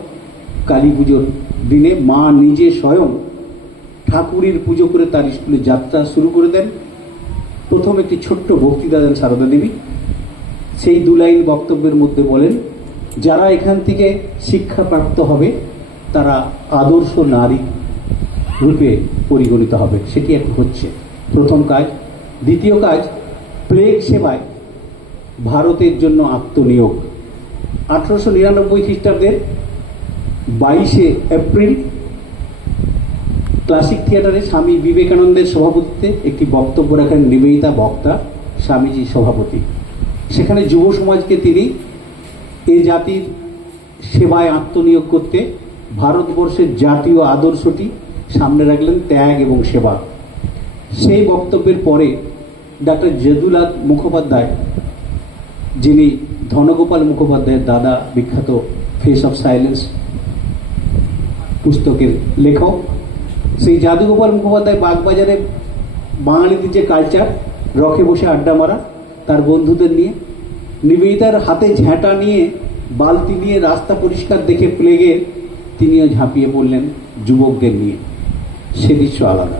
কালী পুজোর দিনে। মা নিজে স্বয়ং ঠাকুরের পুজো করে তার স্কুলের যাত্রা শুরু করে দেন। প্রথম একটি ছোট্ট বক্তৃতা দেন সারদা দেবী। সেই 2 লাইন বক্তব্যের মধ্যে বলেন, যারা এখান থেকে শিক্ষাপ্রাপ্ত হবে তারা আদর্শ নারী রূপে পরিগণিত হবে। সেটি এখন হচ্ছে প্রথম কাজ। দ্বিতীয় কাজ, প্লেগ সেবায় ভারতের জন্য আত্মনিয়োগ। 1899 খ্রিস্টাব্দের 22শে এপ্রিল ক্লাসিক থিয়েটারে স্বামী বিবেকানন্দের সভাপতিত্বে একটি বক্তব্য রাখেন নিবেদিতা বক্তা, স্বামীজি সভাপতি। সেখানে যুব সমাজকে তিনি এ জাতির সেবায় আত্মনিয়োগ করতে ভারতবর্ষের জাতীয় আদর্শটি সামনে রাখলেন, ত্যাগ এবং সেবা। সেই বক্তব্যের পরে ডক্টর যদুনাথ মুখোপাধ্যায়, যিনি ধনগোপাল মুখোপাধ্যায়ের দাদা, বিখ্যাত ফেস অফ সাইলেন্স পুস্তকের লেখক, সেই যাদুগোপাল মুখোপাধ্যায় বাগবাজারে বাঙালিদের যে কালচার, রকে বসে আড্ডা মারা তার বন্ধুদের নিয়ে, নিবেদিতার হাতে ঝ্যাঁটা নিয়ে, বালতি নিয়ে রাস্তা পরিষ্কার দেখে প্লেগে তিনিও ঝাঁপিয়ে পড়লেন যুবকদের নিয়ে। সে দৃশ্য আলাদা।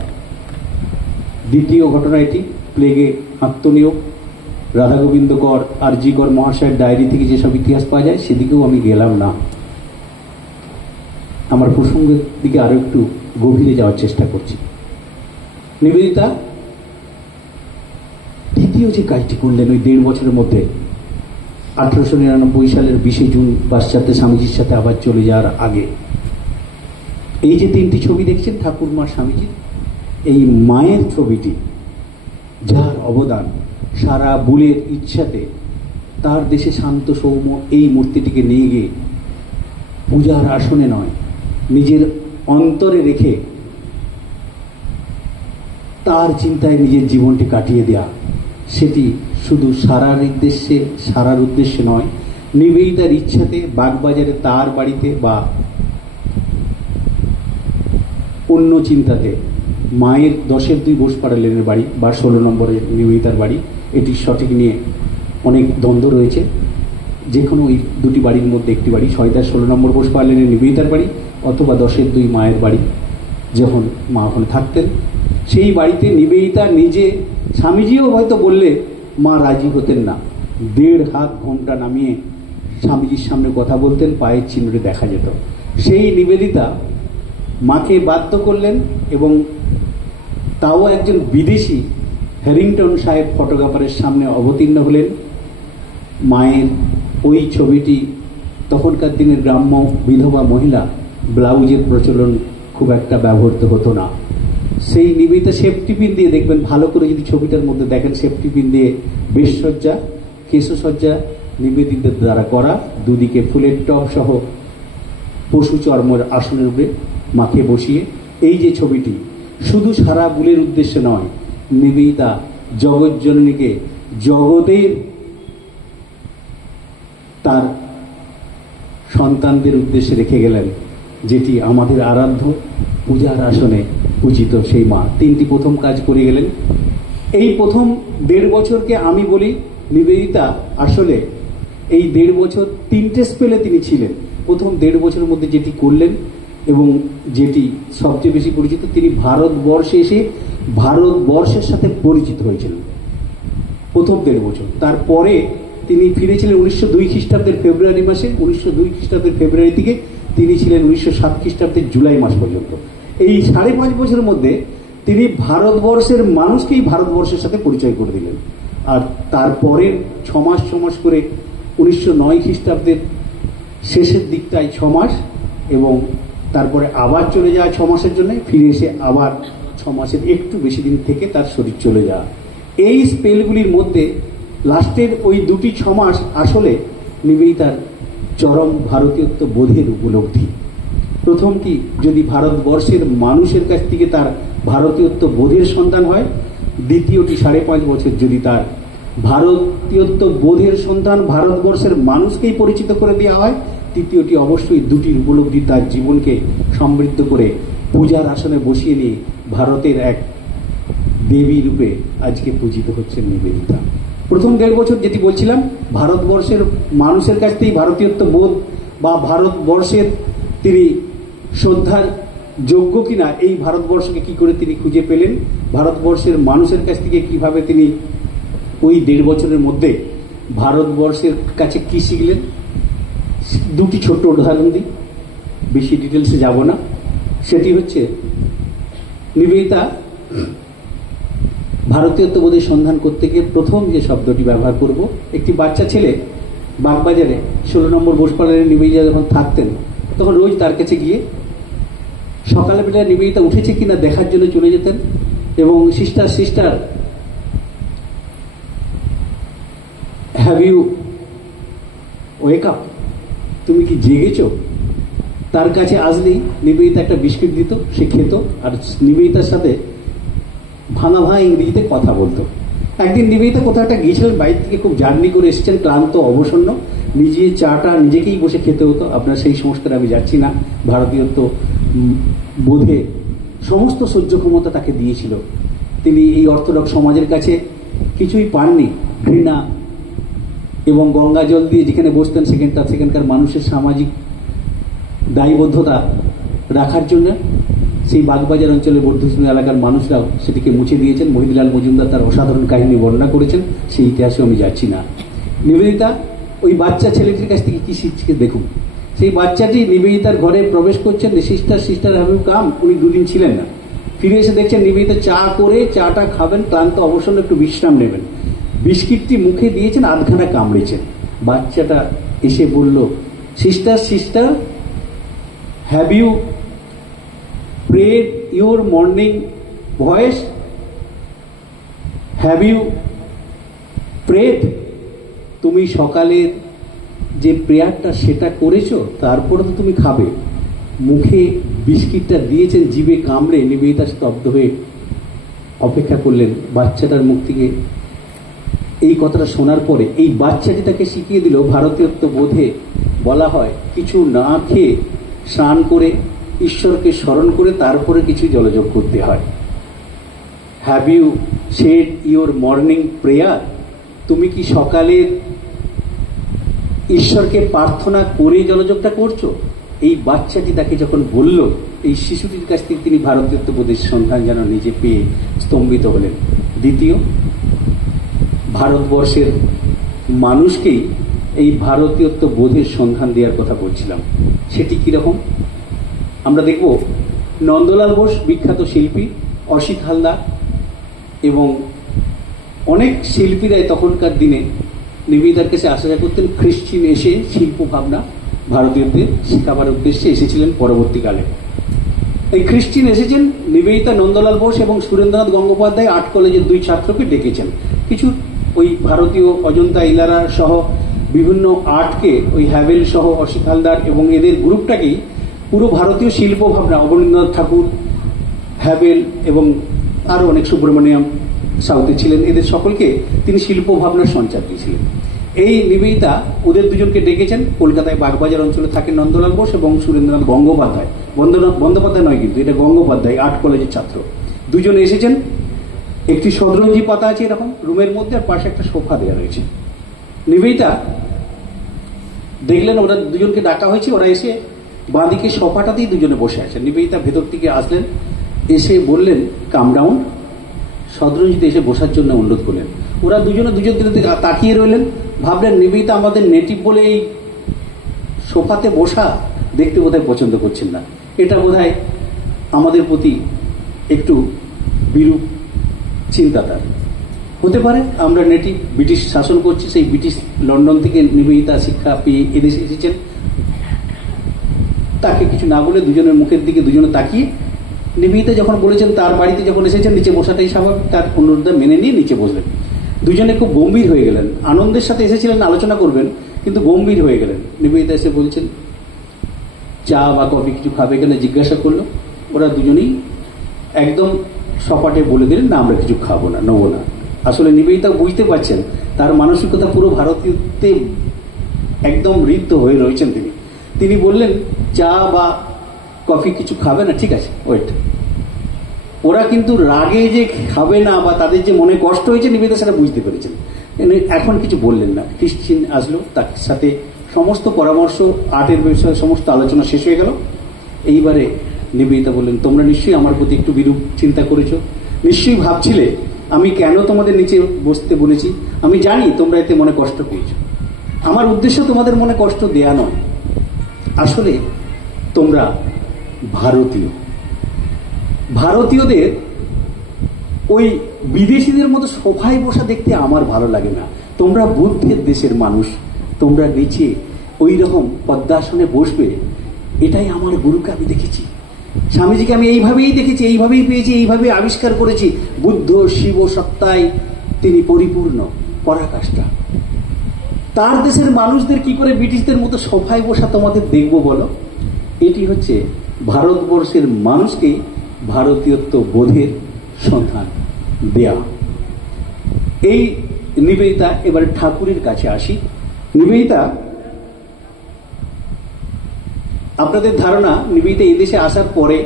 দ্বিতীয় ঘটনা এটি, প্লেগে আত্মনিয়োগ। রাধা গোবিন্দ কর আর জি কর মহাশয়ের ডায়েরি থেকে যেসব ইতিহাস পাওয়া যায়, সেদিকেও আমি গেলাম না। আমার প্রসঙ্গের দিকে আরো একটু গভীরে যাওয়ার চেষ্টা করছি। নিবেদিতা দ্বিতীয় যে কাজটি করলেন ওই 1.5 বছরের মধ্যে, 1899 সালের 20শে জুন পাশ্চাত্যে স্বামীজির সাথে আবার চলে যাওয়ার আগে, এই যে 3টি ছবি দেখছেন ঠাকুরমা স্বামীজির, এই মায়ের ছবিটি, যার অবদান সারা বুলের ইচ্ছাতে তার দেশে শান্ত সৌম্য এই মূর্তিটিকে নিয়ে গিয়ে পূজার আসনে নয়, নিজের অন্তরে রেখে তার চিন্তায় নিজের জীবনটি কাটিয়ে দেয়া, সেটি শুধু সারার উদ্দেশ্যে নয়, নিবেদিতার ইচ্ছাতে বাগবাজারে তার বাড়িতে বা অন্য চিন্তাতে মায়ের 10-এর 2 বোসপাড়া লেনের বাড়ি বা 16 নম্বরের নিবেদিতার বাড়ি, এটি সঠিক নিয়ে অনেক দ্বন্দ্ব রয়েছে। যে কোনো ওই 2টি বাড়ির মধ্যে একটি বাড়ি, 16 নম্বর বোসপাড়া লেনের নিবেদিতার বাড়ি অথবা 10-এর 2 মায়ের বাড়ি, যখন মা ওখানে থাকতেন। সেই বাড়িতে নিবেদিতা নিজে, স্বামীজিও হয়তো বললে মা রাজি হতেন না, 1.5 হাত ঘোমটা নামিয়ে স্বামীজির সামনে কথা বলতেন, পায়ের চিহ্নটি দেখা যেত। সেই নিবেদিতা মাকে বাধ্য করলেন এবং তাও একজন বিদেশি হ্যারিংটন সাহেব ফটোগ্রাফারের সামনে অবতীর্ণ হলেন। মায়ের ওই ছবিটি, তখনকার দিনের গ্রাম্য বিধবা মহিলা, ব্লাউজের প্রচলন খুব একটা ব্যবহৃত হতো না। সেই নিবেদিতা সেফটি পিন দিয়ে, দেখবেন ভালো করে যদি ছবিটার মধ্যে দেখেন, সেফটি পিন দিয়ে বেশসজ্জা, কেশসজ্জা নিবেদিতার দ্বারা করা, দুদিকে ফুলের টব সহ পশু চর্মের আসনের উপরে মাকে বসিয়ে এই যে ছবিটি, শুধু সারা বুলের উদ্দেশ্যে নয়, নিবেদিতা জগৎজননীকে জগতের তার সন্তানদের উদ্দেশ্যে রেখে গেলেন, যেটি আমাদের আরাধ্য পূজার আসনে পূজিত সেই মা। 3টি প্রথম কাজ করে গেলেন। এই প্রথম 1.5 বছরকে আমি বলি নিবেদিতা আসলে এই 1.5 বছর 3টে স্পেলে তিনি ছিলেন। প্রথম 1.5 বছরের মধ্যে যেটি করলেন এবং যেটি সবচেয়ে বেশি পরিচিত, তিনি ভারতবর্ষে এসে ভারতবর্ষের সাথে পরিচিত হয়েছিলেন প্রথম 1.5 বছর। তারপরে তিনি ফিরেছিলেন 1902 খ্রিস্টাব্দের ফেব্রুয়ারি মাসে। 1902 খ্রিস্টাব্দের ফেব্রুয়ারি থেকে তিনি ছিলেন 1907 খ্রিস্টাব্দের জুলাই মাস পর্যন্ত। এই 5.5 বছরের মধ্যে তিনি ভারতবর্ষের মানুষকেই ভারতবর্ষের সাথে পরিচয় করে দিলেন। আর তারপরে 6 মাস করে 1909 খ্রিস্টাব্দের শেষের দিকটায় 6 মাস, এবং তারপরে আবার চলে যাওয়া 6 মাসের জন্য, ফিরে এসে আবার 6 মাসের একটু বেশি দিন থেকে তার শরীর চলে যাওয়া। এই স্পেলগুলির মধ্যে লাস্টের ওই 2টি 6 মাস আসলে নিবেদিতার চরম ভারতীয়ত্ব বোধের উপলব্ধি। প্রথমটি যদি ভারতবর্ষের মানুষের কাছ থেকে তার ভারতীয়ত্ব বোধের সন্তান হয়, দ্বিতীয়টি 5.5 বছর যদি তার ভারতীয়ত্ব বোধের সন্তান ভারতবর্ষের মানুষকেই পরিচিত করে দেওয়া হয়, তৃতীয়টি অবশ্যই 2টির উপলব্ধি তার জীবনকে সমৃদ্ধ করে পূজার আসনে বসিয়ে নিয়ে ভারতের এক দেবী রূপে আজকে পূজিত হচ্ছেন নিবেদিতা। প্রথম 1.5 বছর যেটি বলছিলাম, ভারতবর্ষের মানুষের কাছ থেকেই ভারতীয়ত্ব বোধ বা ভারতবর্ষের তিনি শ্রদ্ধার যোগ্য কিনা, এই ভারতবর্ষকে কি করে তিনি খুঁজে পেলেন, ভারতবর্ষের মানুষের কাছ থেকে কিভাবে তিনি ওই 1.5 বছরের মধ্যে ভারতবর্ষের কাছে কি শিখলেন, 2টি ছোট্ট উদাহরণ দিই, বেশি ডিটেলসে যাব না। সেটি হচ্ছে, নিবেদিতা ভারতীয়ত্ববোধের সন্ধান করতে গিয়ে প্রথম যে শব্দটি ব্যবহার করব, একটি বাচ্চা ছেলে বাগবাজারে 16 নম্বর বোসপাড়ারে নিবেদিতা যখন থাকতেন, তখন রোজ তার কাছে গিয়ে সকালবেলা নিবেদিতা উঠেছে কিনা দেখার জন্য চলে যেতেন এবং sister have you woke up, তুমি কি জেগেছো? তার কাছে আসলেই নিবেদিতা একটা বিস্কিট দিত, সে খেত আর নিবেদিতার সাথে ভাঙা ইংরেজিতে কথা বলতো। একদিন নিবেদিতা কোথাও একটা গিয়েছিলেন, বাইরে থেকে খুব জার্নি করে এসেছেন, ক্লান্ত অবসন্ন, নিজে চাটা নিজেকেই বসে খেতে হতো। আপনার সেই সংস্কারে আমি যাচ্ছি না। ভারতীয়ত্ব বোধে সমস্ত সহ্য ক্ষমতা তাকে দিয়েছিল। তিনি এই অর্থোডক্স সমাজের কাছে কিছুই পাননি, ঘৃণা এবং গঙ্গা জল দিয়ে যেখানে বসতেন সেখানকার মানুষের সামাজিক দায়বদ্ধতা রাখার জন্য সেই বাগবাজার অঞ্চলের বর্ধমান এলাকার মানুষরাও সেটিকে মুছে দিয়েছেন। মহিদুলাল মজুমদার তার অসাধারণ কাহিনী বর্ণনা করেছেন, সেই ইতিহাসে আমি যাচ্ছি না। নিবেদিতা ওই বাচ্চা ছেলেটির কাছ থেকে কি শিখছে দেখুন। সেই বাচ্চাটি নিবেদিতার ঘরে প্রবেশ করছেন, সিস্টার হ্যাভ ইউ কাম। উনি 2 দিন ছিলেন না, ফিরে এসে দেখছেন নিবেদিতা চা করে, চাটা খাবেন, ক্লান্ত অবসন্ন একটু বিশ্রাম নেবেন, বিস্কিটটি মুখে দিয়েছেন, আধখানা কামড়েছেন। বাচ্চাটা এসে বলল, sister have you prayed your morning voice? Have you prayed? তুমি সকালের যে প্রেয়ারটা সেটা করেছো, তারপরে তো তুমি খাবে। মুখে বিস্কিটটা দিয়েছেন, জিভে কামড়ে নিবেদিতা স্তব্ধ হয়ে অপেক্ষা করলেন। বাচ্চাটার মুখ থেকে এই কথাটা শোনার পরে এই বাচ্চাটি তাকে শিখিয়ে দিল, ভারতীয়ত্ব বোধে বলা হয় কিছু না খেয়ে স্নান করে ঈশ্বরকে স্মরণ করে তারপরে কিছু জলযোগ করতে হয়। Have you said your morning prayer? তুমি কি সকালে ঈশ্বরকে প্রার্থনা করে জলযোগটা করছো? এই বাচ্চাটি তাকে যখন বলল, এই শিশুটির কাছ থেকে তিনি ভারতীয়ত্ব বোধের সন্ধান যেন নিজে পেয়ে স্তম্ভিত হলেন। দ্বিতীয়, ভারতবর্ষের মানুষকেই এই ভারতীয়ত্ব বোধের সন্ধান দেওয়ার কথা বলছিলাম। সেটি কিরকম আমরা দেখব। নন্দলাল বোস বিখ্যাত শিল্পী, অসিত হালদার এবং অনেক শিল্পীরাই তখনকার দিনে নিবেদিতার কাছে আশা করতেন। খ্রিস্টিন এসে শিল্প ভাবনা ভারতীয়দের শেখাবার উদ্দেশ্যে এসেছিলেন পরবর্তীকালে। এই খ্রিস্টিন এসেছেন, নিবেদিতা, নন্দলাল বোস এবং সুরেন্দ্রনাথ গঙ্গোপাধ্যায় আর্ট কলেজের 2 ছাত্রকে ডেকেছেন। কিছু ওই ভারতীয় অজন্তা, ইলারা সহ বিভিন্ন আর্টকে, ওই হ্যাভেল সহ অসিত হালদার এবং এদের গ্রুপটাকেই পুরো ভারতীয় শিল্প ভাবনা, অবনীন্দ্রনাথ ঠাকুর, হ্যাভেল এবং আরো অনেক, সুব্রমণিয়াম সাউথে ছিলেন, এদের সকলকে তিনি শিল্প ভাবনার সঞ্চার দিয়েছিলেন। এই নিবেদিতা ওদের দুজনকে ডেকেছেন। কলকাতায় বাগবাজার অঞ্চলে থাকেন নন্দলাল বোস এবং সুরেন্দ্রনাথ গঙ্গোপাধ্যায়। বন্দ্যোপাধ্যায় নয় কিন্তু, এটা গঙ্গোপাধ্যায়, আর্ট কলেজের ছাত্র। দুজন এসেছেন। একটি শতরঞ্জি পাতা আছে এরকম রুমের মধ্যে, আর পাশে একটা সোফা দেওয়া রয়েছে। নিবেদিতা দেখলেন ওরা দুজনকে ডাকা হয়েছে, ওরা এসে বাঁদিকে সোফাটাতেই দুজনে বসে আছেন। নিবেদিতা ভেতর থেকে আসলেন, এসে বললেন কাম ডাউন, শতরঞ্জিতে এসে বসার জন্য অনুরোধ করলেন। ওরা দুজনের দিকে তাকিয়ে রইলেন, ভাবলেন নিবেদিতা আমাদের নেটিভ বলে এই সোফাতে বসা দেখতে বোধহয় পছন্দ করছেন না, এটা বোধহয় আমাদের প্রতি একটু বিরূপ চিন্তা তার হতে পারে। আমরা নেটিভ, ব্রিটিশ শাসন করছি, সেই ব্রিটিশ লন্ডন থেকে নিবেদিতা শিক্ষা পেয়ে এদেশে এসেছেন। তাকে কিছু না বলে দুজনের মুখের দিকে দুজনে তাকিয়ে, নিবেদিতা যখন বলেছেন তার বাড়িতে যখন এসেছেন নিচে বসাটাই স্বাভাবিক, তার অনুরোধটা মেনে নিয়ে নিচে বসলেন। দুজনে খুব গম্ভীর হয়ে গেলেন। আনন্দের সাথে এসেছিলেন আলোচনা করবেন, কিন্তু গম্ভীর হয়ে গেলেন। নিবেদিতা এসে বলছেন চা বা কফি কিছু খাবে কিনা জিজ্ঞাসা করলো। ওরা দুজনেই একদম সপাটে বলে দিলেন না, আমরা কিছু খাবো না, নেবো না। আসলে নিবেদিতা বুঝতে পারছেন তার মানসিকতা পুরো ভারতীয়তে একদম ঋদ্ধ হয়ে রয়েছেন তিনি। তিনি বললেন চা বা কফি কিছু খাবে না, ঠিক আছে ওয়েট। ওরা কিন্তু রাগে যে খাবে না বা তাদের যে মনে কষ্ট হয়েছে নিবেদিতা সেটা বুঝতে পেরেছেন, এখন কিছু বললেন না। খ্রিস্টিন আসলো, তার সাথে সমস্ত পরামর্শ, আর্টের বিষয়ে সমস্ত আলোচনা শেষ হয়ে গেল। এইবারে নিবেদিতা বললেন তোমরা নিশ্চয়ই আমার প্রতি একটু বিরূপ চিন্তা করেছো, নিশ্চয়ই ভাবছিলে আমি কেন তোমাদের নিচে বসতে বলেছি। আমি জানি তোমরা এতে মনে কষ্ট পেয়েছো, আমার উদ্দেশ্য তোমাদের মনে কষ্ট দেয়া নয়। আসলে তোমরা ভারতীয়, ভারতীয়দের ওই বিদেশিদের মতো সোফায় বসা দেখতে আমার ভালো লাগে না। তোমরা বুদ্ধের দেশের মানুষ, তোমরা নিচে ওই রকম পদ্মাসনে বসবে, এটাই আমার গুরুকে আমি দেখেছি, স্বামীজিকে আমি এইভাবেই দেখেছি, এইভাবেই পেয়েছি, এইভাবে আবিষ্কার করেছি। বুদ্ধ শিব সত্তায় তিনি পরিপূর্ণ, পরাকাষ্ঠা। তার দেশের মানুষদের কি করে ব্রিটিশদের মতো সোফায় বসা তোমাদের দেখবো বলো? এটি হচ্ছে ভারতবর্ষের মানুষকে ভারতীয়ত্ব বোধের সন্ধান দেয়া। এই নিবেদিতা, এবার ঠাকুরের কাছে আসি। নিবেদিতা, আপনাদের ধারণা নিবেদিতা এদেশে আসার পরে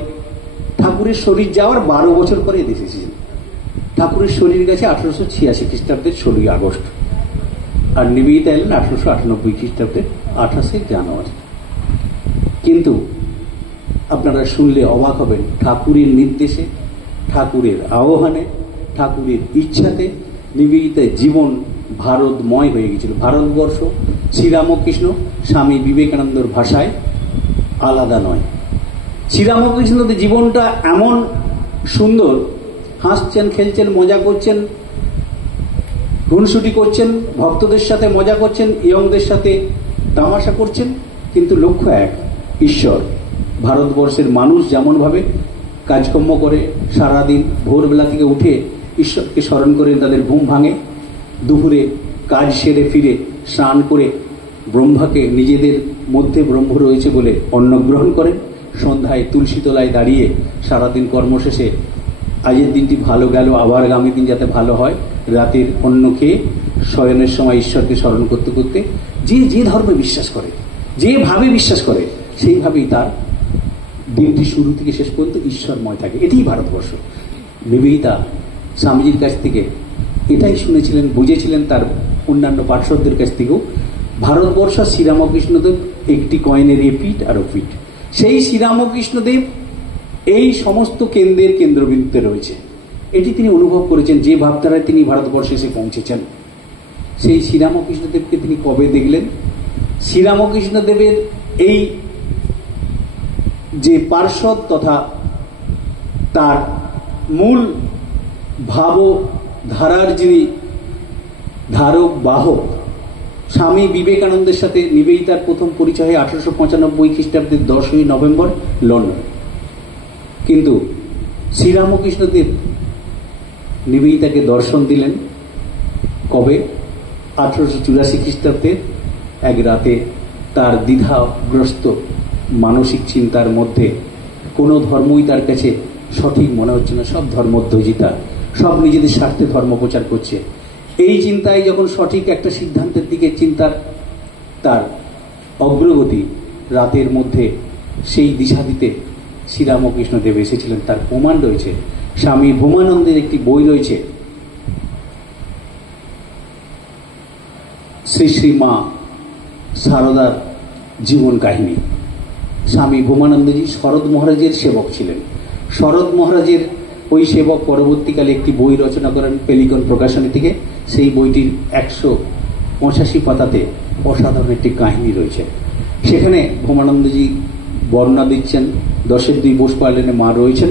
ঠাকুরের শরীর যাওয়ার 12 বছর পরে এদেশে এসেছেন। ঠাকুরের শরীর গেছে 1886 খ্রিস্টাব্দের 16 আগস্ট, আর নিবেদিতা এলেন 1898 খ্রিস্টাব্দের 28 জানুয়ারি। কিন্তু আপনারা শুনলে অবাক হবেন, ঠাকুরের নির্দেশে, ঠাকুরের আহ্বানে, ঠাকুরের ইচ্ছাতে নিবেদিতার জীবন ভারতময় হয়ে গেছিল। ভারতবর্ষ শ্রীরামকৃষ্ণ স্বামী বিবেকানন্দর ভাষায় আলাদা নয়। শ্রীরামকৃষ্ণদের জীবনটা এমন সুন্দর, হাসছেন, খেলছেন, মজা করছেন, খুনসুটি করছেন, ভক্তদের সাথে মজা করছেন, ইয়ংদের সাথে তামাশা করছেন, কিন্তু লক্ষ্য এক, ঈশ্বর। ভারতবর্ষের মানুষ যেমন ভাবে কাজকর্ম করে সারাদিন, ভোরবেলা থেকে উঠে ঈশ্বরকে স্মরণ করে তাদের ঘুম ভাঙে, দুপুরে কাজ সেরে ফিরে স্নান করে ব্রহ্মাকে, নিজেদের মধ্যে ব্রহ্ম রয়েছে বলে অন্ন গ্রহণ করেন, সন্ধ্যায় তুলসী তলায় দাঁড়িয়ে সারাদিন কর্মশেষে আজের দিনটি ভালো গেল, আবার আগামী দিন যাতে ভালো হয়, রাতের অন্ন খেয়ে শয়নের সময় ঈশ্বরকে স্মরণ করতে করতে যে যে ধর্মে বিশ্বাস করে, যেভাবে বিশ্বাস করে, সেইভাবেই তার দিনটি শুরু থেকে শেষ পর্যন্ত ঈশ্বরময় থাকে। এটাই ভারতবর্ষ। নিবেদিতা স্বামীজির কাছ থেকে এটাই শুনেছিলেন, বুঝেছিলেন, তার অন্যান্য পার্শ্বদের কাছ থেকেও। ভারতবর্ষ শ্রীরামকৃষ্ণদেব একটি কয়েনের এপিঠ আর ওপিঠ। সেই শ্রীরামকৃষ্ণদেব এই সমস্ত কেন্দ্রের কেন্দ্রবিন্দুতে রয়েছে, এটি তিনি অনুভব করেছেন যে ভাবধারায় তিনি ভারতবর্ষে এসে পৌঁছেছেন। সেই শ্রীরামকৃষ্ণদেবকে তিনি কবে দেখলেন? শ্রীরামকৃষ্ণদেবের এই যে পার্শ্বদ তথা তার মূল ভাবধারার যিনি ধারক বাহক, স্বামী বিবেকানন্দের সাথে নিবেদিতার প্রথম পরিচয় হয় 1895 খ্রিস্টাব্দের 10ই নভেম্বর লন্ডন। কিন্তু শ্রীরামকৃষ্ণদেব নিবেদিতাকে দর্শন দিলেন কবে? 1884 খ্রিস্টাব্দে এক রাতে। তার দ্বিধাগ্রস্ত মানসিক চিন্তার মধ্যে কোনো ধর্মই তার কাছে সঠিক মনে হচ্ছে না, সব ধর্মধ্বজিতা, সব নিজেদের স্বার্থে ধর্ম প্রচার করছে। এই চিন্তায় যখন সঠিক একটা সিদ্ধান্তের দিকে চিন্তার তার অগ্রগতি, রাতের মধ্যে সেই দিশা দিতে শ্রীরামকৃষ্ণদেব এসেছিলেন। তার প্রমাণ রয়েছে, স্বামী ভৌমানন্দের একটি বই রয়েছে, শ্রী শ্রী মা সারদার জীবন কাহিনী। স্বামী ভৌমানন্দজি শরৎ মহারাজের সেবক ছিলেন। শরৎ মহারাজের ওই সেবক পরবর্তীকালে একটি বই রচনা করেন পেলিকন প্রকাশনী থেকে। সেই বইটির 185 পাতাতে অসাধারণ একটি কাহিনী রয়েছে। সেখানে ভৌমানন্দজি বর্ণনা দিচ্ছেন, 10-2 বোসপার লেনে মা রয়েছেন।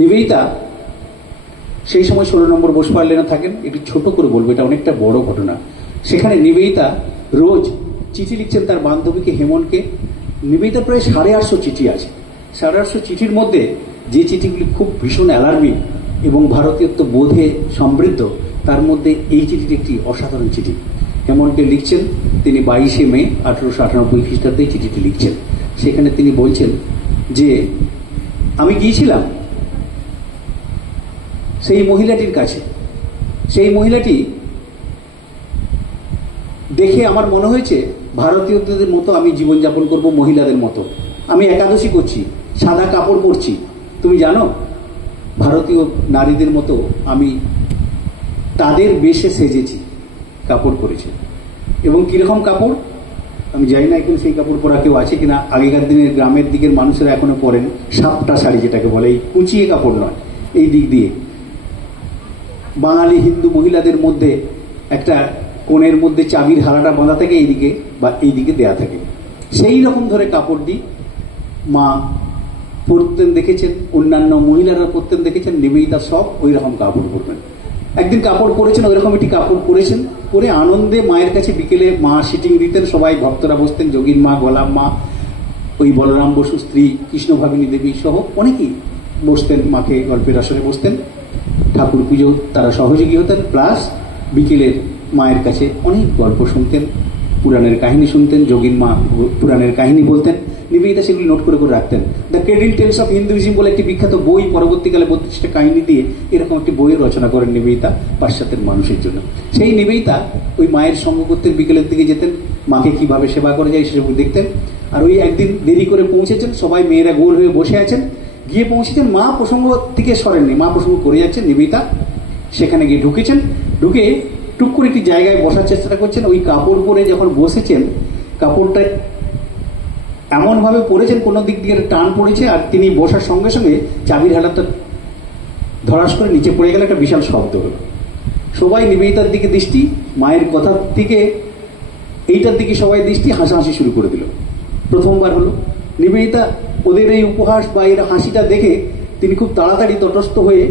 নিবেদিতা সেই সময় 16 নম্বর বোসপার লেনে থাকেন। একটু ছোট করে বলবো, এটা অনেকটা বড় ঘটনা। সেখানে নিবেদিতা রোজ চিঠি লিখছেন তার বান্ধবীকে হেমনকে। নিবেদিতার প্রায় 850 চিঠি আছে। 850 চিঠির মধ্যে যে চিঠিগুলি খুব ভীষণ অ্যালার্মিং এবং ভারতীয়ত্ব বোধে সমৃদ্ধ, তার মধ্যে এই চিঠিটি একটি অসাধারণ চিঠি। হেমনকে লিখছেন তিনি 22শে মে 1898 খ্রিস্টাব্দে চিঠিটি লিখছেন। সেখানে তিনি বলছেন যে আমি গিয়েছিলাম সেই মহিলাটির কাছে। সেই মহিলাটি দেখে আমার মনে হয়েছে ভারতীয়দের মতো আমি জীবনযাপন করব, মহিলাদের মতো। আমি একাদশী করছি, সাদা কাপড় পরছি। তুমি জানো, ভারতীয় নারীদের মতো আমি তাদের বেশে সেজেছি, কাপড় পরেছি। এবং কিরকম কাপড় আমি জানি না এখন সেই কাপড় পরা কেউ আছে কিনা। আগেকার দিনের গ্রামের দিকের মানুষেরা এখনো পরেন সাপটা শাড়ি, যেটাকে বলে, এই কুচিয়ে কাপড় নয়। এই দিক দিয়ে বাঙালি হিন্দু মহিলাদের মধ্যে একটা কোণের মধ্যে চাবির হারাটা বাঁধা থাকে এইদিকে বা এইদিকে দেয়া থাকে, সেই রকম ধরে কাপড় দিয়ে মা পরতেন দেখেছেন, অন্যান্য মহিলারা পরতেন দেখেছেন। নিবেদিতা সব ওই রকম কাপড় পরবেন। একদিন কাপড় পরেছেন, ওই রকম একটি কাপড় পরেছেন, পরে আনন্দে মায়ের কাছে বিকেলে মা সিটিং দিতেন। সবাই ভক্তরা বসতেন, যোগীন মা, গোলাম মা, ওই বলরাম বসু স্ত্রী, কৃষ্ণভাবিনী দেবী সহ অনেকেই বসতেন, মাকে গল্পের আসরে বসতেন। ঠাকুর পুজো তারা সহযোগী হতেন, প্লাস বিকেলের মায়ের কাছে অনেক গল্প শুনতেন, পুরাণের কাহিনী শুনতেন। যোগীন মা পুরাণের কাহিনী বলতেন, নিবেদিতা সেগুলি নোট করে করে রাখতেন। দ্য ক্রেডিল টেলস অফ হিন্দুইজম বলে একটি বিখ্যাত বই, পরবর্তীকালে 32টা কাহিনী দিয়ে এরকম একটি বইয়ের রচনা করেন নিবেদিতা পাশ্চাত্যের মানুষের জন্য। সেই নিবেদিতা ওই মায়ের সঙ্গ করতেন, বিকেলের দিকে যেতেন, মাকে কিভাবে সেবা করা যায় সেসব দেখতেন। আর ওই একদিন দেরি করে পৌঁছেছেন, সবাই মেয়েরা গোল হয়ে বসে আছেন, গিয়ে পৌঁছেছেন, মা প্রসঙ্গ থেকে সরেননি, মা প্রসঙ্গ করে যাচ্ছেন। নিবেদিতা সেখানে গিয়ে ঢুকেছেন, ঢুকে টুক করে একটি জায়গায় বসার চেষ্টা করছেন। ওই কাপড় পরে যখন বসেছেন, কাপড়টা এমনভাবে পরেছেন কোনো দিক দিয়ে টান পড়েছে, আর তিনি বসার সঙ্গে সঙ্গে চাবির হালাতটা ধরাস করে নিচে পড়ে গেলে একটা বিশাল শব্দ হলো। সবাই নিবেদিতার দিকে দৃষ্টি, মায়ের কথার দিকে, এইটার দিকে সবাই দৃষ্টি, হাসাহাসি শুরু করে দিল। প্রথমবার হলো। নিবেদিতা ওদের এই উপহাস বা এর হাসিটা দেখে তিনি খুব তাড়াতাড়ি তটস্থ হয়ে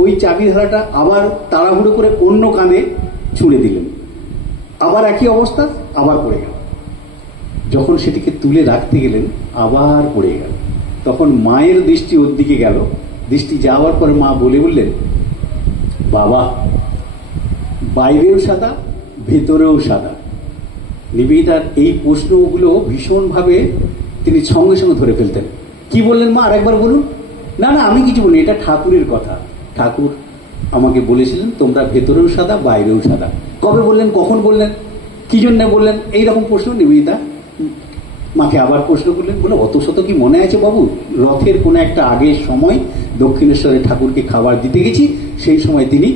ওই চাবির হালাটা আবার তাড়াহুড়ো করে অন্য কাঁধে ছুঁড়ে দিলেন। আবার একই অবস্থা, আবার পড়ে গেল। যখন সেটিকে তুলে রাখতে গেলেন, আবার পড়ে গেল। তখন মায়ের দৃষ্টি ওর দিকে গেল। দৃষ্টি যাওয়ার পরে মা বলে বললেন, বাবা, বাইরেও সাদা, ভেতরেও সাদা। নিবেদিতার এই প্রশ্নগুলো ভীষণভাবে তিনি সঙ্গে সঙ্গে ধরে ফেলতেন। কি বললেন মা, আরেকবার বলুন। না না, আমি কিছু বলি, এটা ঠাকুরের কথা। ঠাকুর আমাকে বলেছিলেন তোমরা ভেতরেও সাদা, বাইরেও সাদা। কবে বললেন, কখন বললেন, কি জন্য বললেন? এইরকম প্রশ্ন নিবেদিতা মাকে আবার প্রশ্ন করলেন। বলে, অত শত কি মনে আছে বাবু? রথের কোনো একটা আগের সময় দক্ষিণেশ্বরে ঠাকুরকে খাবার দিতে গেছি, সেই সময় তিনি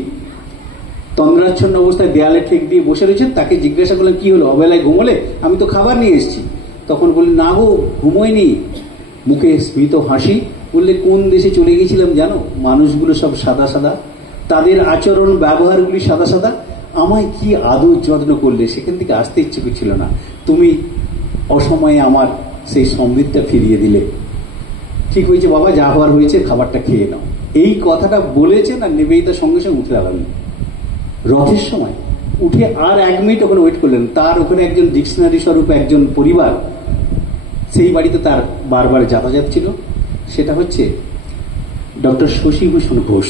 তন্দ্রাচ্ছন্ন অবস্থায় দেয়ালে ঠেক দিয়ে বসে রয়েছেন। তাকে জিজ্ঞাসা করলেন, কি হলো, অবেলায় ঘুমোলে? আমি তো খাবার নিয়ে এসেছি। তখন বললেন, না গো, ঘুমোয়নি। মুখে স্মিত হাসি। বললে, কোন দেশে চলে গেছিলাম জানো? মানুষগুলো সব সাদা সাদা, তাদের আচরণ ব্যবহারগুলি সাদা সাদা। আমায় কি আদর যত্ন করলে, সেখান থেকে আসতে ইচ্ছে করছিল না, তুমি অসময়ে আমার সেই সমৃদ্ধটা ফিরিয়ে দিলে। ঠিক হয়েছে বাবা, যা হওয়ার হয়েছে, খাবারটা খেয়ে নাও। এই কথাটা বলেছেন আর নিবেদিতার সঙ্গে সঙ্গে উঠে দাঁড়ালেন। রথের সময় উঠে আর 1 মিনিট ওখানে ওয়েট করলেন। তার ওখানে একজন ডিকশনারি স্বরূপ একজন পরিবার, সেই বাড়িতে তার বারবার যাতায়াত ছিল। সেটা হচ্ছে ডক্টর শশীভূষণ ঘোষ,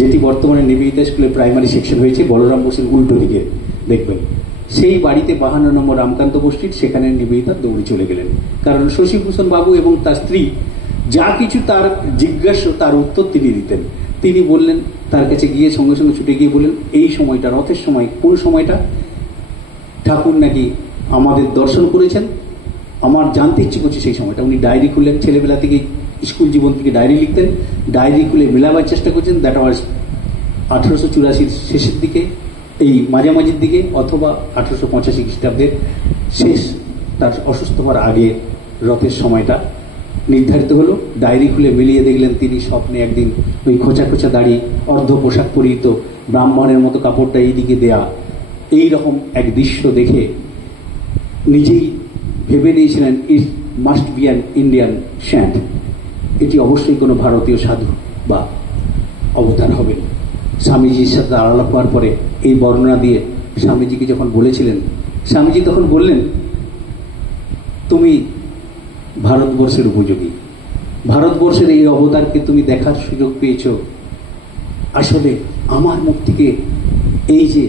যেটি বর্তমানে নিবেদিতা স্কুলে প্রাইমারি সেকশন হয়েছে, বলরাম বোসের উল্টো দিকে দেখবেন। সেই বাড়িতে 52 নম্বর রামকান্ত স্ট্রিট, সেখানে নিবেদিতা দৌড়ে চলে গেলেন। কারণ শশীভূষণ বাবু এবং তার স্ত্রী যা কিছু তার জিজ্ঞাসা, তার উত্তর তিনি দিতেন। তিনি বললেন, তার কাছে গিয়ে সঙ্গে সঙ্গে ছুটে গিয়ে বললেন, এই সময়টা রথের সময়, কোন সময়টা ঠাকুর নাকি আমাদের দর্শন করেছেন, আমার জানতে ইচ্ছে করছে সেই সময়টা। উনি ডায়েরি খুললেন, ছেলেবেলা থেকে স্কুল জীবন থেকে ডায়েরি লিখতেন, ডায়েরি খুলে মেলাবার চেষ্টা করছেন। দ্যাট ওয়াজ 1884 শেষের দিকে, এই মাঝামাঝির দিকে, অথবা 1885 খ্রিস্টাব্দের শেষ, তার অসুস্থ হওয়ার আগে রথের সময়টা নির্ধারিত হলো। ডায়েরি খুলে মিলিয়ে দেখলেন তিনি স্বপ্নে একদিন ওই খোঁচা খোঁচা দাড়ি, অর্ধ পোশাক পরিহিত, ব্রাহ্মণের মতো কাপড়টা এইদিকে দেয়া, এই রকম এক দৃশ্য দেখে নিজেই ভেবে নিয়েছিলেন, it must be an Indian sent, এটি অবশ্যই কোনো ভারতীয় সাধু বা অবতার হবেন। স্বামীজির সাথে আলাপ হওয়ার পরে এই বর্ণনা দিয়ে স্বামীজিকে যখন বলেছিলেন, স্বামীজি তখন বললেন, তুমি ভারতবর্ষের উপযোগী, ভারতবর্ষের এই অবতারকে তুমি দেখার সুযোগ পেয়েছ। আসলে আমার মুখ থেকে এই যে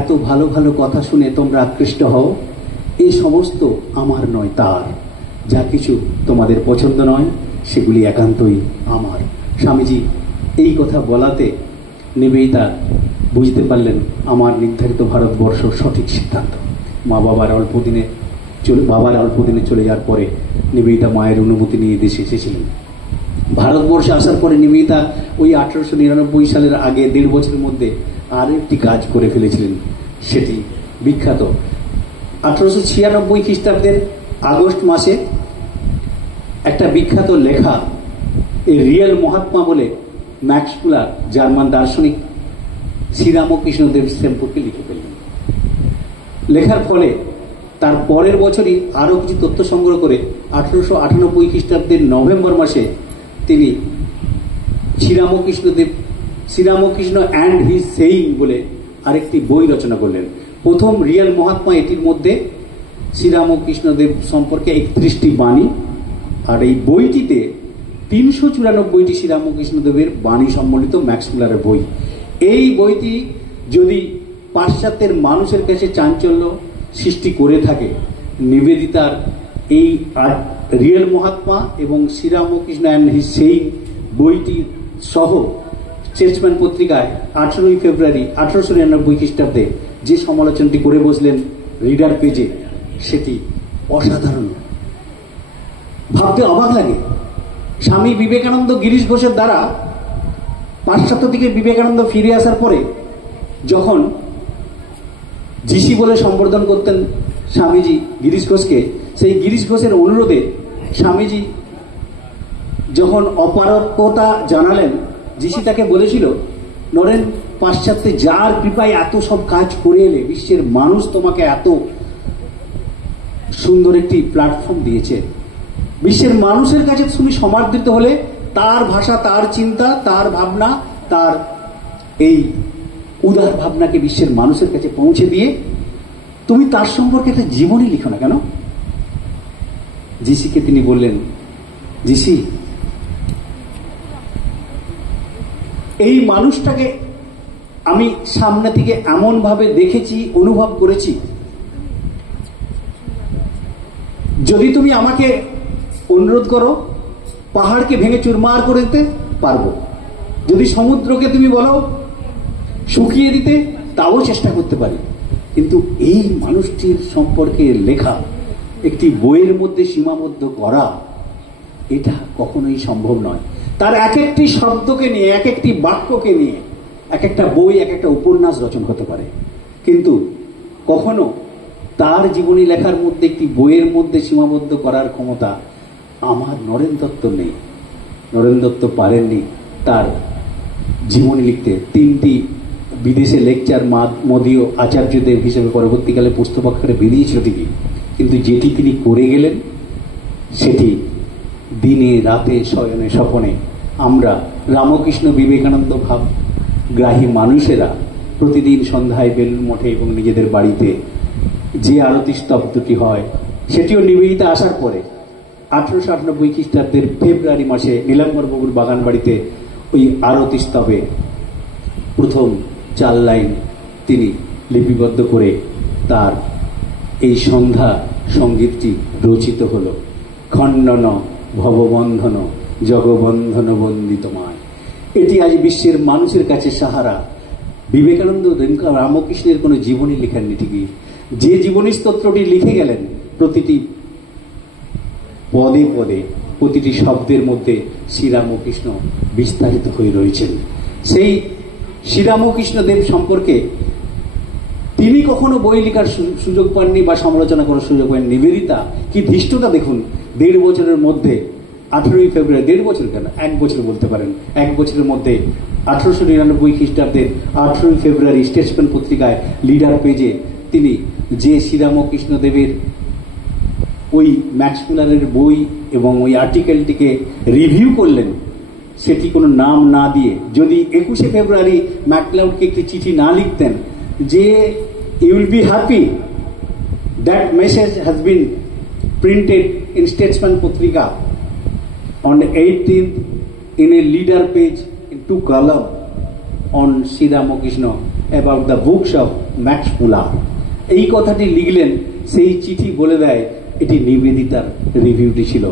এত ভালো ভালো কথা শুনে তোমরা আকৃষ্ট হও, এই সমস্ত আমার নয়, তার। যা কিছু তোমাদের পছন্দ নয়, সেগুলি একান্তই আমার। স্বামীজি এই কথা বলাতে নিবেদিতা বুঝতে পারলেন, আমার নির্ধারিত ভারতবর্ষ সঠিক সিদ্ধান্ত। বাবার অল্প দিনে চলে যাওয়ার পরে নিবেদিতা মায়ের অনুমতি নিয়ে দেশে এসেছিলেন। ভারতবর্ষে আসার পরে নিবেদিতা ওই 1899 সালের আগে 1.5 বছরের মধ্যে আর একটি কাজ করে ফেলেছিলেন, সেটি বিখ্যাত। 1896 খ্রিস্টাব্দের আগস্ট মাসে একটা বিখ্যাত লেখা, এই রিয়েল মহাত্মা বলে ম্যাক্স মুলার জার্মান দার্শনিক শ্রীরামকৃষ্ণদেব সম্পর্কে লিখে ফেললেন। লেখার ফলে তার পরের বছরই আরো কিছু তথ্য সংগ্রহ করে 1898 খ্রিস্টাব্দের নভেম্বর মাসে তিনি শ্রীরামকৃষ্ণ অ্যান্ড হিজ সেইং বলে আরেকটি বই রচনা করলেন। প্রথম রিয়েল মহাত্মা, এটির মধ্যে শ্রীরামকৃষ্ণদেব সম্পর্কে 31টি বাণী, আর এই বইটিতে 394টি শ্রীরামকৃষ্ণদেবের বাণী সম্বলিত ম্যাক্স মুলারের বই। এই বইটি যদি পাশ্চাত্যের মানুষের কাছে চাঞ্চল্য সৃষ্টি করে থাকে, নিবেদিতার এই রিয়েল মহাত্মা এবং শ্রীরামকৃষ্ণ অ্যান্ড হিজ সেইং বইটি সহ স্টেটসম্যান পত্রিকায় 18 ফেব্রুয়ারি 1899 খ্রিস্টাব্দে যে সমালোচনাটি করে বসলেন রিডার পেজে, সেটি অসাধারণ, ভাবতে অবাক লাগে। স্বামী বিবেকানন্দ গিরিশ ঘোষের দ্বারা পাশ্চাত্য থেকে বিবেকানন্দ ফিরে আসার পরে যখন জিসি বলে সম্বোধন করতেন স্বামীজি গিরিশ ঘোষকে, সেই গিরিশ ঘোষের অনুরোধে স্বামীজি যখন অপারগতা জানালেন, জিসি তাকে বলেছিল, নরেন, পাশ্চাত্যে যার কৃপায় এত সব কাজ করে এলে, বিশ্বের মানুষ তোমাকে এত সুন্দর একটি প্ল্যাটফর্ম দিয়েছে, বিশ্বের মানুষের কাছে তুমি সমাদৃত হলে, তার ভাষা, তার চিন্তা, তার ভাবনা, তার এই উদার ভাবনাকে বিশ্বের মানুষের কাছে পৌঁছে দিয়ে তুমি তার সম্পর্কে একটা জীবনী লিখো না কেন? জিসিকে তিনি বললেন, জিসি, এই মানুষটাকে আমি সামনে থেকে এমন ভাবে দেখেছি, অনুভব করেছি, যদি তুমি আমাকে অনুরোধ করো, পাহাড়কে ভেঙে চুরমার করে দিতে পারবো, যদি সমুদ্রকে তুমি বলো শুকিয়ে দিতে, তাও চেষ্টা করতে পারি, কিন্তু এই মানুষটির সম্পর্কে লেখা একটি বইয়ের মধ্যে সীমাবদ্ধ করা, এটা কখনোই সম্ভব নয়। তার এক একটি শব্দকে নিয়ে, এক একটি বাক্যকে নিয়ে এক একটা বই, এক একটা উপন্যাস রচনা হতে পারে, কিন্তু কখনো তার জীবনী লেখার মধ্যে, একটি বইয়ের মধ্যে সীমাবদ্ধ করার ক্ষমতা আমার নরেন দত্ত নেই। নরেন দত্ত পারেননি তার জীবনী লিখতে। 3টি বিদেশে লেকচার মদীয় আচার্যদেব হিসেবে পরবর্তীকালে পুস্তকারে বেরিয়েছিল তিনি, কিন্তু যেটি তিনি করে গেলেন সেটি দিনে রাতে শয়নে স্বপনে আমরা রামকৃষ্ণ বিবেকানন্দ ভাবগ্রাহী মানুষেরা প্রতিদিন সন্ধ্যায় বেলুড় মঠে এবং নিজেদের বাড়িতে যে আরতি স্তব্ধটি হয় সেটিও নিবেদিতা আসার পরে 1898 খ্রিস্টাব্দের ফেব্রুয়ারি মাসে নীলাম্বরবাবুর বাগান বাড়িতে ওই আরতি স্তবে প্রথম 4 লাইন তিনি লিপিবদ্ধ করে তার এই সন্ধ্যা সঙ্গীতটি রচিত হল। খণ্ডন ভববন্ধন জগবন্ধন বন্দিতমায়। এটি আজ বিশ্বের মানুষের কাছে সাহারা। বিবেকানন্দ রামকৃষ্ণের কোনো জীবনী লেখেননি ঠিকই, যে জীবনী স্তোত্রটি লিখে গেলেন প্রতিটি পদে পদে প্রতিটি শব্দের মধ্যে শ্রীরামকৃষ্ণ বিস্তারিত হয়ে রয়েছেন। সেই শ্রীরামকৃষ্ণ দেব সম্পর্কে তিনি কখনো বই লেখার সুযোগ পাননি বা সমালোচনা করার সুযোগ পাননি। নিবেদিতা কি ধৃষ্টতা দেখুন, 1.5 বছরের মধ্যে 18ই ফেব্রুয়ারি, 1.5 বছর কেন 1 বছর বলতে পারেন, 1 বছরের মধ্যে 1899 খ্রিস্টাব্দের 18ই ফেব্রুয়ারি স্টেটসম্যান পত্রিকায় লিডার পেজে তিনি যে শ্রীরামকৃষ্ণ দেবের ওই ম্যাক্স মুলারের বই এবং ওই আর্টিকেলটিকে রিভিউ করলেন, সেটি কোনো নাম না দিয়ে যদি 21শে ফেব্রুয়ারি ম্যাকলাউডকে একটি চিঠি না লিখতেন যে you will be happy that message has been printed in Statesman পত্রিকা on the 18th in a leader page in 2 column on Sri Ramakrishna about the books of Max Muller, এই কথাটি লিখলেন। সেই চিঠি বলে দেয় এটি নিবেদিতার রিভিউটি ছিল।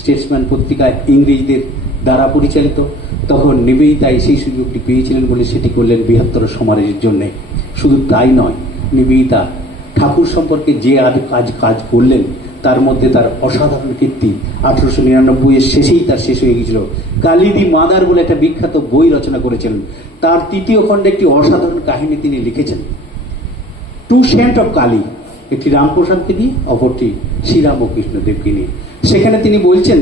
স্টেটসম্যান পত্রিকায় ইংরেজদের দ্বারা পরিচালিত, তখন নিবেদিতাই সেই সুযোগটি পেয়েছিলেন বলে সেটি করলেন বৃহত্তর সমাজের জন্য। শুধু তাই নয়, নিবেদিতা ঠাকুর সম্পর্কে যে কাজ করলেন তার মধ্যে তার অসাধারণ কীর্তি 1899 শেষেই তার শেষ হয়ে গিয়েছিল। কালিদি মাদার বলে একটা বিখ্যাত বই রচনা করেছিলেন, তার 3য় খণ্ডে একটি অসাধারণ কাহিনী তিনি লিখেছেন, 2 সেন্ট অফ কালী, একটি রামপ্রসাদকে নিয়ে, অপরটি শ্রীরামকৃষ্ণ দেবকে নিয়ে। সেখানে তিনি বলছেন,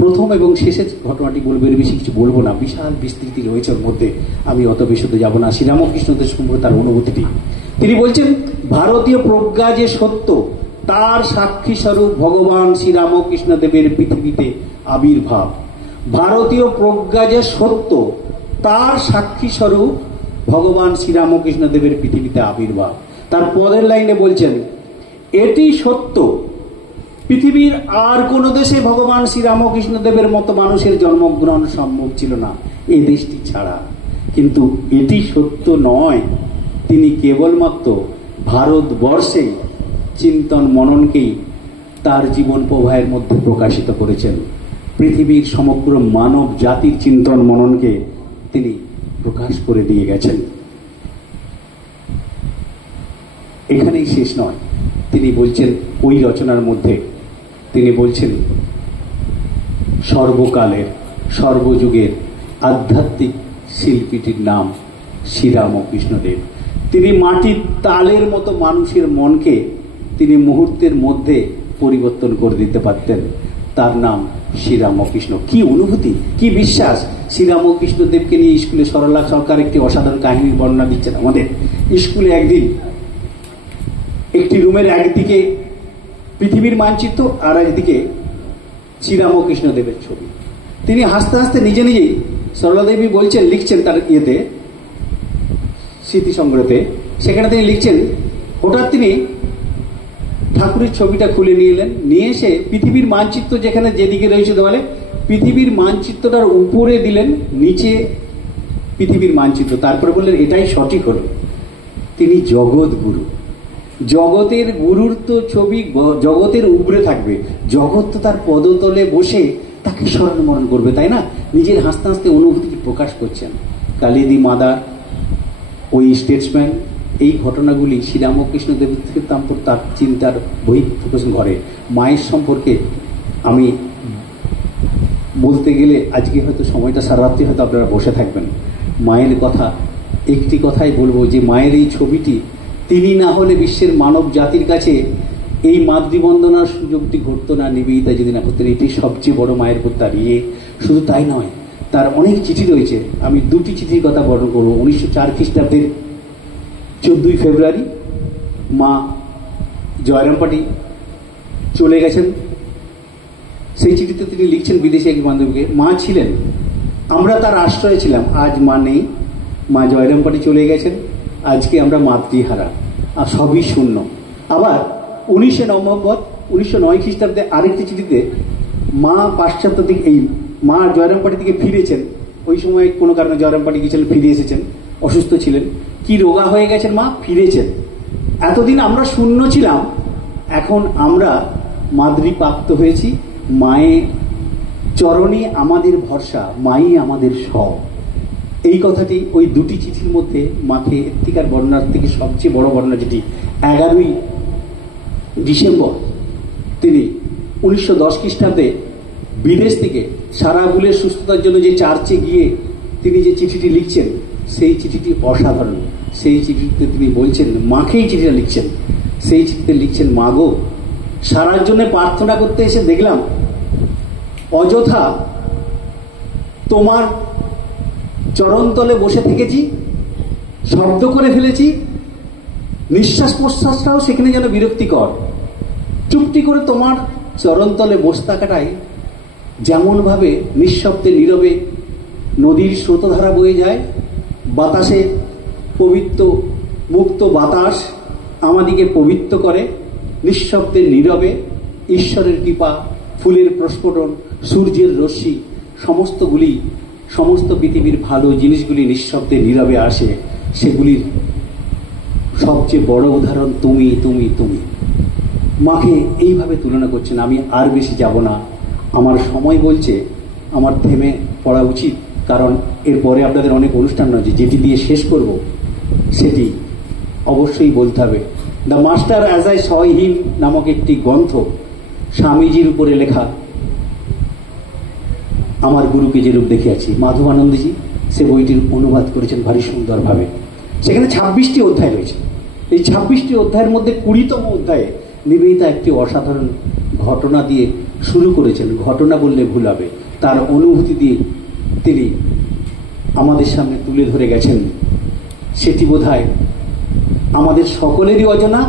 প্রথম এবং শেষের ঘটনাটি বলবো, এর বেশি কিছু বলবো না, বিশাল বিস্তৃতি রয়েছে ওর মধ্যে, আমি অত বিশদে যাব না। শ্রীরামকৃষ্ণ দেব সম্পর্কে তার অনুভূতিটি তিনি বলছেন, ভারতীয় প্রজ্ঞা যে সত্য তার সাক্ষী স্বরূপ ভগবান শ্রীরামকৃষ্ণ দেবের পৃথিবীতে আবির্ভাব। ভারতীয় প্রজ্ঞা যে সত্য তার সাক্ষী স্বরূপ ভগবান শ্রীরামকৃষ্ণ দেবের পৃথিবীতে আবির্ভাব। তার পরের লাইনে বলছেন, এটি সত্য, পৃথিবীর আর কোন দেশে ভগবান শ্রীরামকৃষ্ণ দেবের মতো মানুষের জন্মগ্রহণ সম্ভব ছিল না এই দেশটি ছাড়া। কিন্তু এটি সত্য নয়, তিনি কেবলমাত্র ভারতবর্ষে চিন্তন মননকেই তার জীবন প্রবাহের মধ্যে প্রকাশিত করেছেন। পৃথিবীর সমগ্র মানব জাতির চিন্তন মননকে তিনি প্রকাশ করে দিয়ে গেছেন। এখানেই শেষ নয়, তিনি বলছেন ওই রচনার মধ্যে, তিনি বলছেন সর্বকালের সর্বযুগের আধ্যাত্মিক শিল্পীটির নাম শ্রীরামকৃষ্ণ দেব। তিনি মাটির তালের মতো মানুষের মনকে তিনি মুহূর্তের মধ্যে পরিবর্তন করে দিতে পারতেন। তার নাম শ্রীরামকৃষ্ণ। কি অনুভূতি, কি বিশ্বাস! শ্রীরামকৃষ্ণ দেবকে নিয়ে স্কুলে সরলা সরকার একটি অসাধারণ কাহিনীর বর্ণনা দিচ্ছেন আমাদের। স্কুলে একদিন একটি রুমের একদিকে পৃথিবীর মানচিত্র আর একদিকে শ্রীরামকৃষ্ণ দেবের ছবি। তিনি হাসতে হাসতে নিজে নিজেই, সরলা দেবী বলছেন, লিখছেন তার ইয়েতে স্মৃতি সংগ্রহতে, সেখানে তিনি লিখছেন, হঠাৎ তিনি ঠাকুরের ছবিটা খুলে নিয়ে এলেন, নিয়ে এসে পৃথিবীর মানচিত্র যেখানে যেদিকে রয়েছে দেওয়ালে পৃথিবীর মানচিত্রটার উপরে দিলেন, নিচে পৃথিবীর মানচিত্র, তারপরে বললেন এটাই সঠিক হলো। তিনি জগৎ গুরু, জগতের গুরুর তো ছবি জগতের উপরে থাকবে, জগৎ তো তার পদতলে বসে তাকে স্মরণ মরণ করবে, তাই না? নিজের হাসতে হাসতে অনুভূতি প্রকাশ করছেন। কালিদি মাদার, ওই স্টেটসম্যান, এই ঘটনাগুলি শ্রীরামকৃষ্ণ দেব তার চিন্তার বহিঃপ্রকাশন ঘরে। মায়ের সম্পর্কে আমি বলতে গেলে আজকে হয়তো সময়টা সারা রাত্রি হয়তো আপনারা বসে থাকবেন। মায়ের কথা একটি কথাই বলবো, যে মায়ের এই ছবিটি তিনি না হলে বিশ্বের মানব জাতির কাছে এই মাতৃবন্দনার সুযোগটি ঘটতো না, নিবেদিতা যদি না করতেন। এটি সবচেয়ে বড় মায়ের প্রতি তার ইয়ে। শুধু তাই নয়, তার অনেক চিঠি রয়েছে। আমি 2টি চিঠির কথা বর্ণনা করবো। 1904 খ্রিস্টাব্দের 14 ফেব্রুয়ারি মা জয়রামপাটি চলে গেছেন। সেই চিঠিতে তিনি লিখছেন বিদেশি এক বান্ধবীকে, মা ছিলেন, আমরা তার আশ্রয়ে ছিলাম, আজ মা নেই, মা জয়রামপাটি চলে গেছেন, আজকে আমরা মাতৃহারা, আর সবই শূন্য। আবার 19 নভেম্বর 1909 খ্রিস্টাব্দে আরেকটি চিঠিতে মা পাশ্চাত্য দিকে, এই মা জয়রামপাটি থেকে ফিরেছেন, ওই সময় কোনো কারণে জয়রামপাটি গিয়েছিলেন, ফিরে এসেছেন, অসুস্থ ছিলেন, কি রোগা হয়ে গেছেন মা, ফিরেছেন। এতদিন আমরা শূন্য ছিলাম, এখন আমরা মাতৃপ্রাপ্ত হয়েছি, মায়ের চরণে আমাদের ভরসা, মাই আমাদের সব। এই কথাটি ওই দুটি চিঠির মধ্যে মাকে এত্তিকার বর্ণনার থেকে সবচেয়ে বড় বর্ণনা, যেটি 11ই ডিসেম্বর তিনি 1910 খ্রিস্টাব্দে বিদেশ থেকে সারাগুলের সুস্থতার জন্য যে চার্চে গিয়ে তিনি যে চিঠিটি লিখছেন, সেই চিঠিটি অসাধারণ। সেই চিঠিতে তিনি বলছেন, মাকেই চিঠিটা লিখছেন, সেই চিঠিতে লিখছেন, মা গো, সারার জন্য প্রার্থনা করতে এসে দেখলাম অযথা তোমার চরণতলে বসে থেকেছি, শব্দ করে ফেলেছি, নিঃশ্বাস প্রশ্বাসটাও সেখানে যেন বিরক্তিকর। চুপটি করে তোমার চরণতলে বসে থাকাটাই যেমন ভাবে নিঃশব্দে নীরবে নদীর স্রোতধারা বয়ে যায়, বাতাসে পবিত্র মুক্ত বাতাস আমাদিকে পবিত্র করে, নিঃশব্দে নীরবে ঈশ্বরের কৃপা, ফুলের প্রস্ফুটন, সূর্যের রশ্মি, সমস্তগুলি, সমস্ত পৃথিবীর ভালো জিনিসগুলি নিঃশব্দে নীরবে আসে, সেগুলির সবচেয়ে বড় উদাহরণ তুমি তুমি তুমি। মাকে এইভাবে তুলনা করছেন। আমি আর বেশি যাব না, আমার সময় বলছে আমার থেমে পড়া উচিত, কারণ এরপরে আপনাদের অনেক অনুষ্ঠান রয়েছে, যেটি দিয়ে শেষ করব সেটি অবশ্যই বলতে হবে। The master as I saw him নামক একটি গ্রন্থ, স্বামীজির উপরে লেখা, আমার গুরুকে যেরূপ দেখিয়াছি, মাধবানন্দজি সে বইটির অনুবাদ করেছেন ভারী সুন্দরভাবে। সেখানে 26টি অধ্যায় রয়েছে। এই 26টি অধ্যায়ের মধ্যে 20তম অধ্যায়ে নিবেদিতা একটি অসাধারণ ঘটনা দিয়ে শুরু করেছেন। ঘটনা বললে ভুল হবে, তার অনুভূতি দিয়ে তিনি আমাদের সামনে তুলে ধরে গেছেন। সেটি বোধহয় আমাদের সকলেরই অজানা,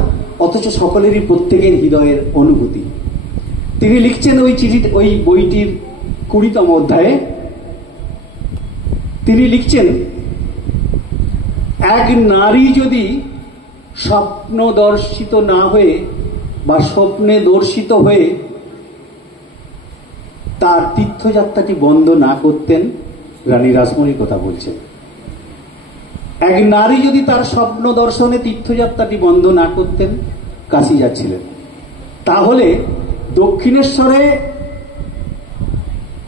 অথচ সকলেরই প্রত্যেকের হৃদয়ের অনুভূতি। তিনি লিখছেন ওই চিঠি, ওই বইটির 20তম অধ্যায়ে তিনি লিখছেন, এক নারী যদি স্বপ্নদর্শিত না হয়ে বা স্বপ্নে দর্শিত হয়ে তার তীর্থযাত্রাটি বন্ধ না করতেন, রানী রাসমণির কথা বলছেন, এক নারী যদি তার স্বপ্ন দর্শনে তীর্থযাত্রাটি বন্ধ না করতেন, কাশী যাচ্ছিলেন, তাহলে দক্ষিণেশ্বরে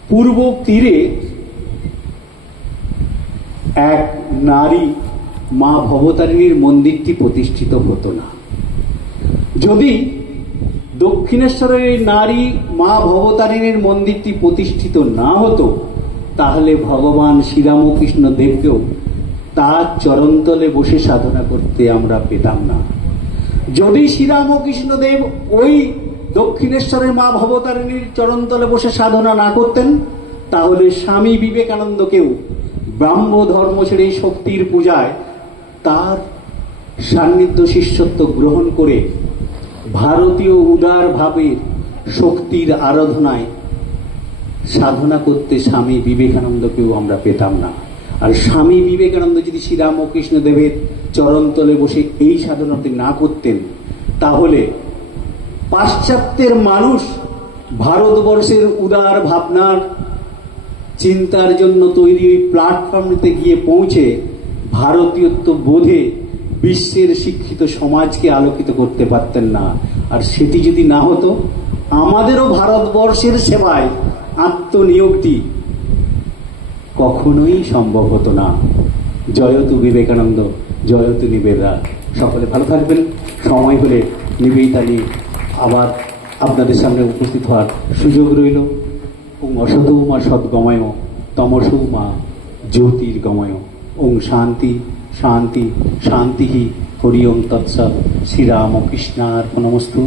পূর্ব তীরে এক নারী মা ভবতারিণীর মন্দিরটি প্রতিষ্ঠিত হতো না। যদি দক্ষিণেশ্বরের এই নারী মা ভবতারিণীর মন্দিরটি প্রতিষ্ঠিত না হতো, তাহলে ভগবান শ্রীরামকৃষ্ণ দেবকেও তার চরণতলে বসে সাধনা করতে আমরা পেতাম না। যদি শ্রীরামকৃষ্ণ দেব ওই দক্ষিণেশ্বরের মা ভবতারিণীর চরণতলে বসে সাধনা না করতেন, তাহলে স্বামী বিবেকানন্দকেও ব্রাহ্ম ধর্ম ছেড়ে শক্তির পূজায় তার সান্নিধ্য শিষ্যত্ব গ্রহণ করে ভারতীয় উদার ভাবের শক্তির আরাধনায় সাধনা করতে স্বামী বিবেকানন্দকেও আমরা পেতাম না। আর স্বামী বিবেকানন্দ যদি শ্রীরামকৃষ্ণ দেবের চরণতলে বসে এই সাধনাটি না করতেন, তাহলে পাশ্চাত্যের মানুষ ভারতবর্ষের উদার ভাবনার চিন্তার জন্য তৈরি ওই প্ল্যাটফর্মে গিয়ে পৌঁছে ভারতীয়ত্ব বোধে বিশ্বের শিক্ষিত সমাজকে আলোকিত করতে পারতেন না। আর সেটি যদি না হতো, আমাদেরও ভারতবর্ষের সেবায় আত্মনিয়োগটি কখনোই সম্ভব হতো না। জয়তু বিবেকানন্দ, জয়তু নিবেদিতা। সকলে ভালো থাকবেন। সময় হলে নিবেদিতা নিয়ে আবার আপনাদের সামনে উপস্থিত হওয়ার সুযোগ রইল। ওং অসতৌ মা সদ্গময়, তমসৌ মা জ্যোতির্গময়। ওং শান্তি শান্তি শান্তি। হরি ওং তৎসৎ। শ্রীরামকৃষ্ণার্পণমস্তু।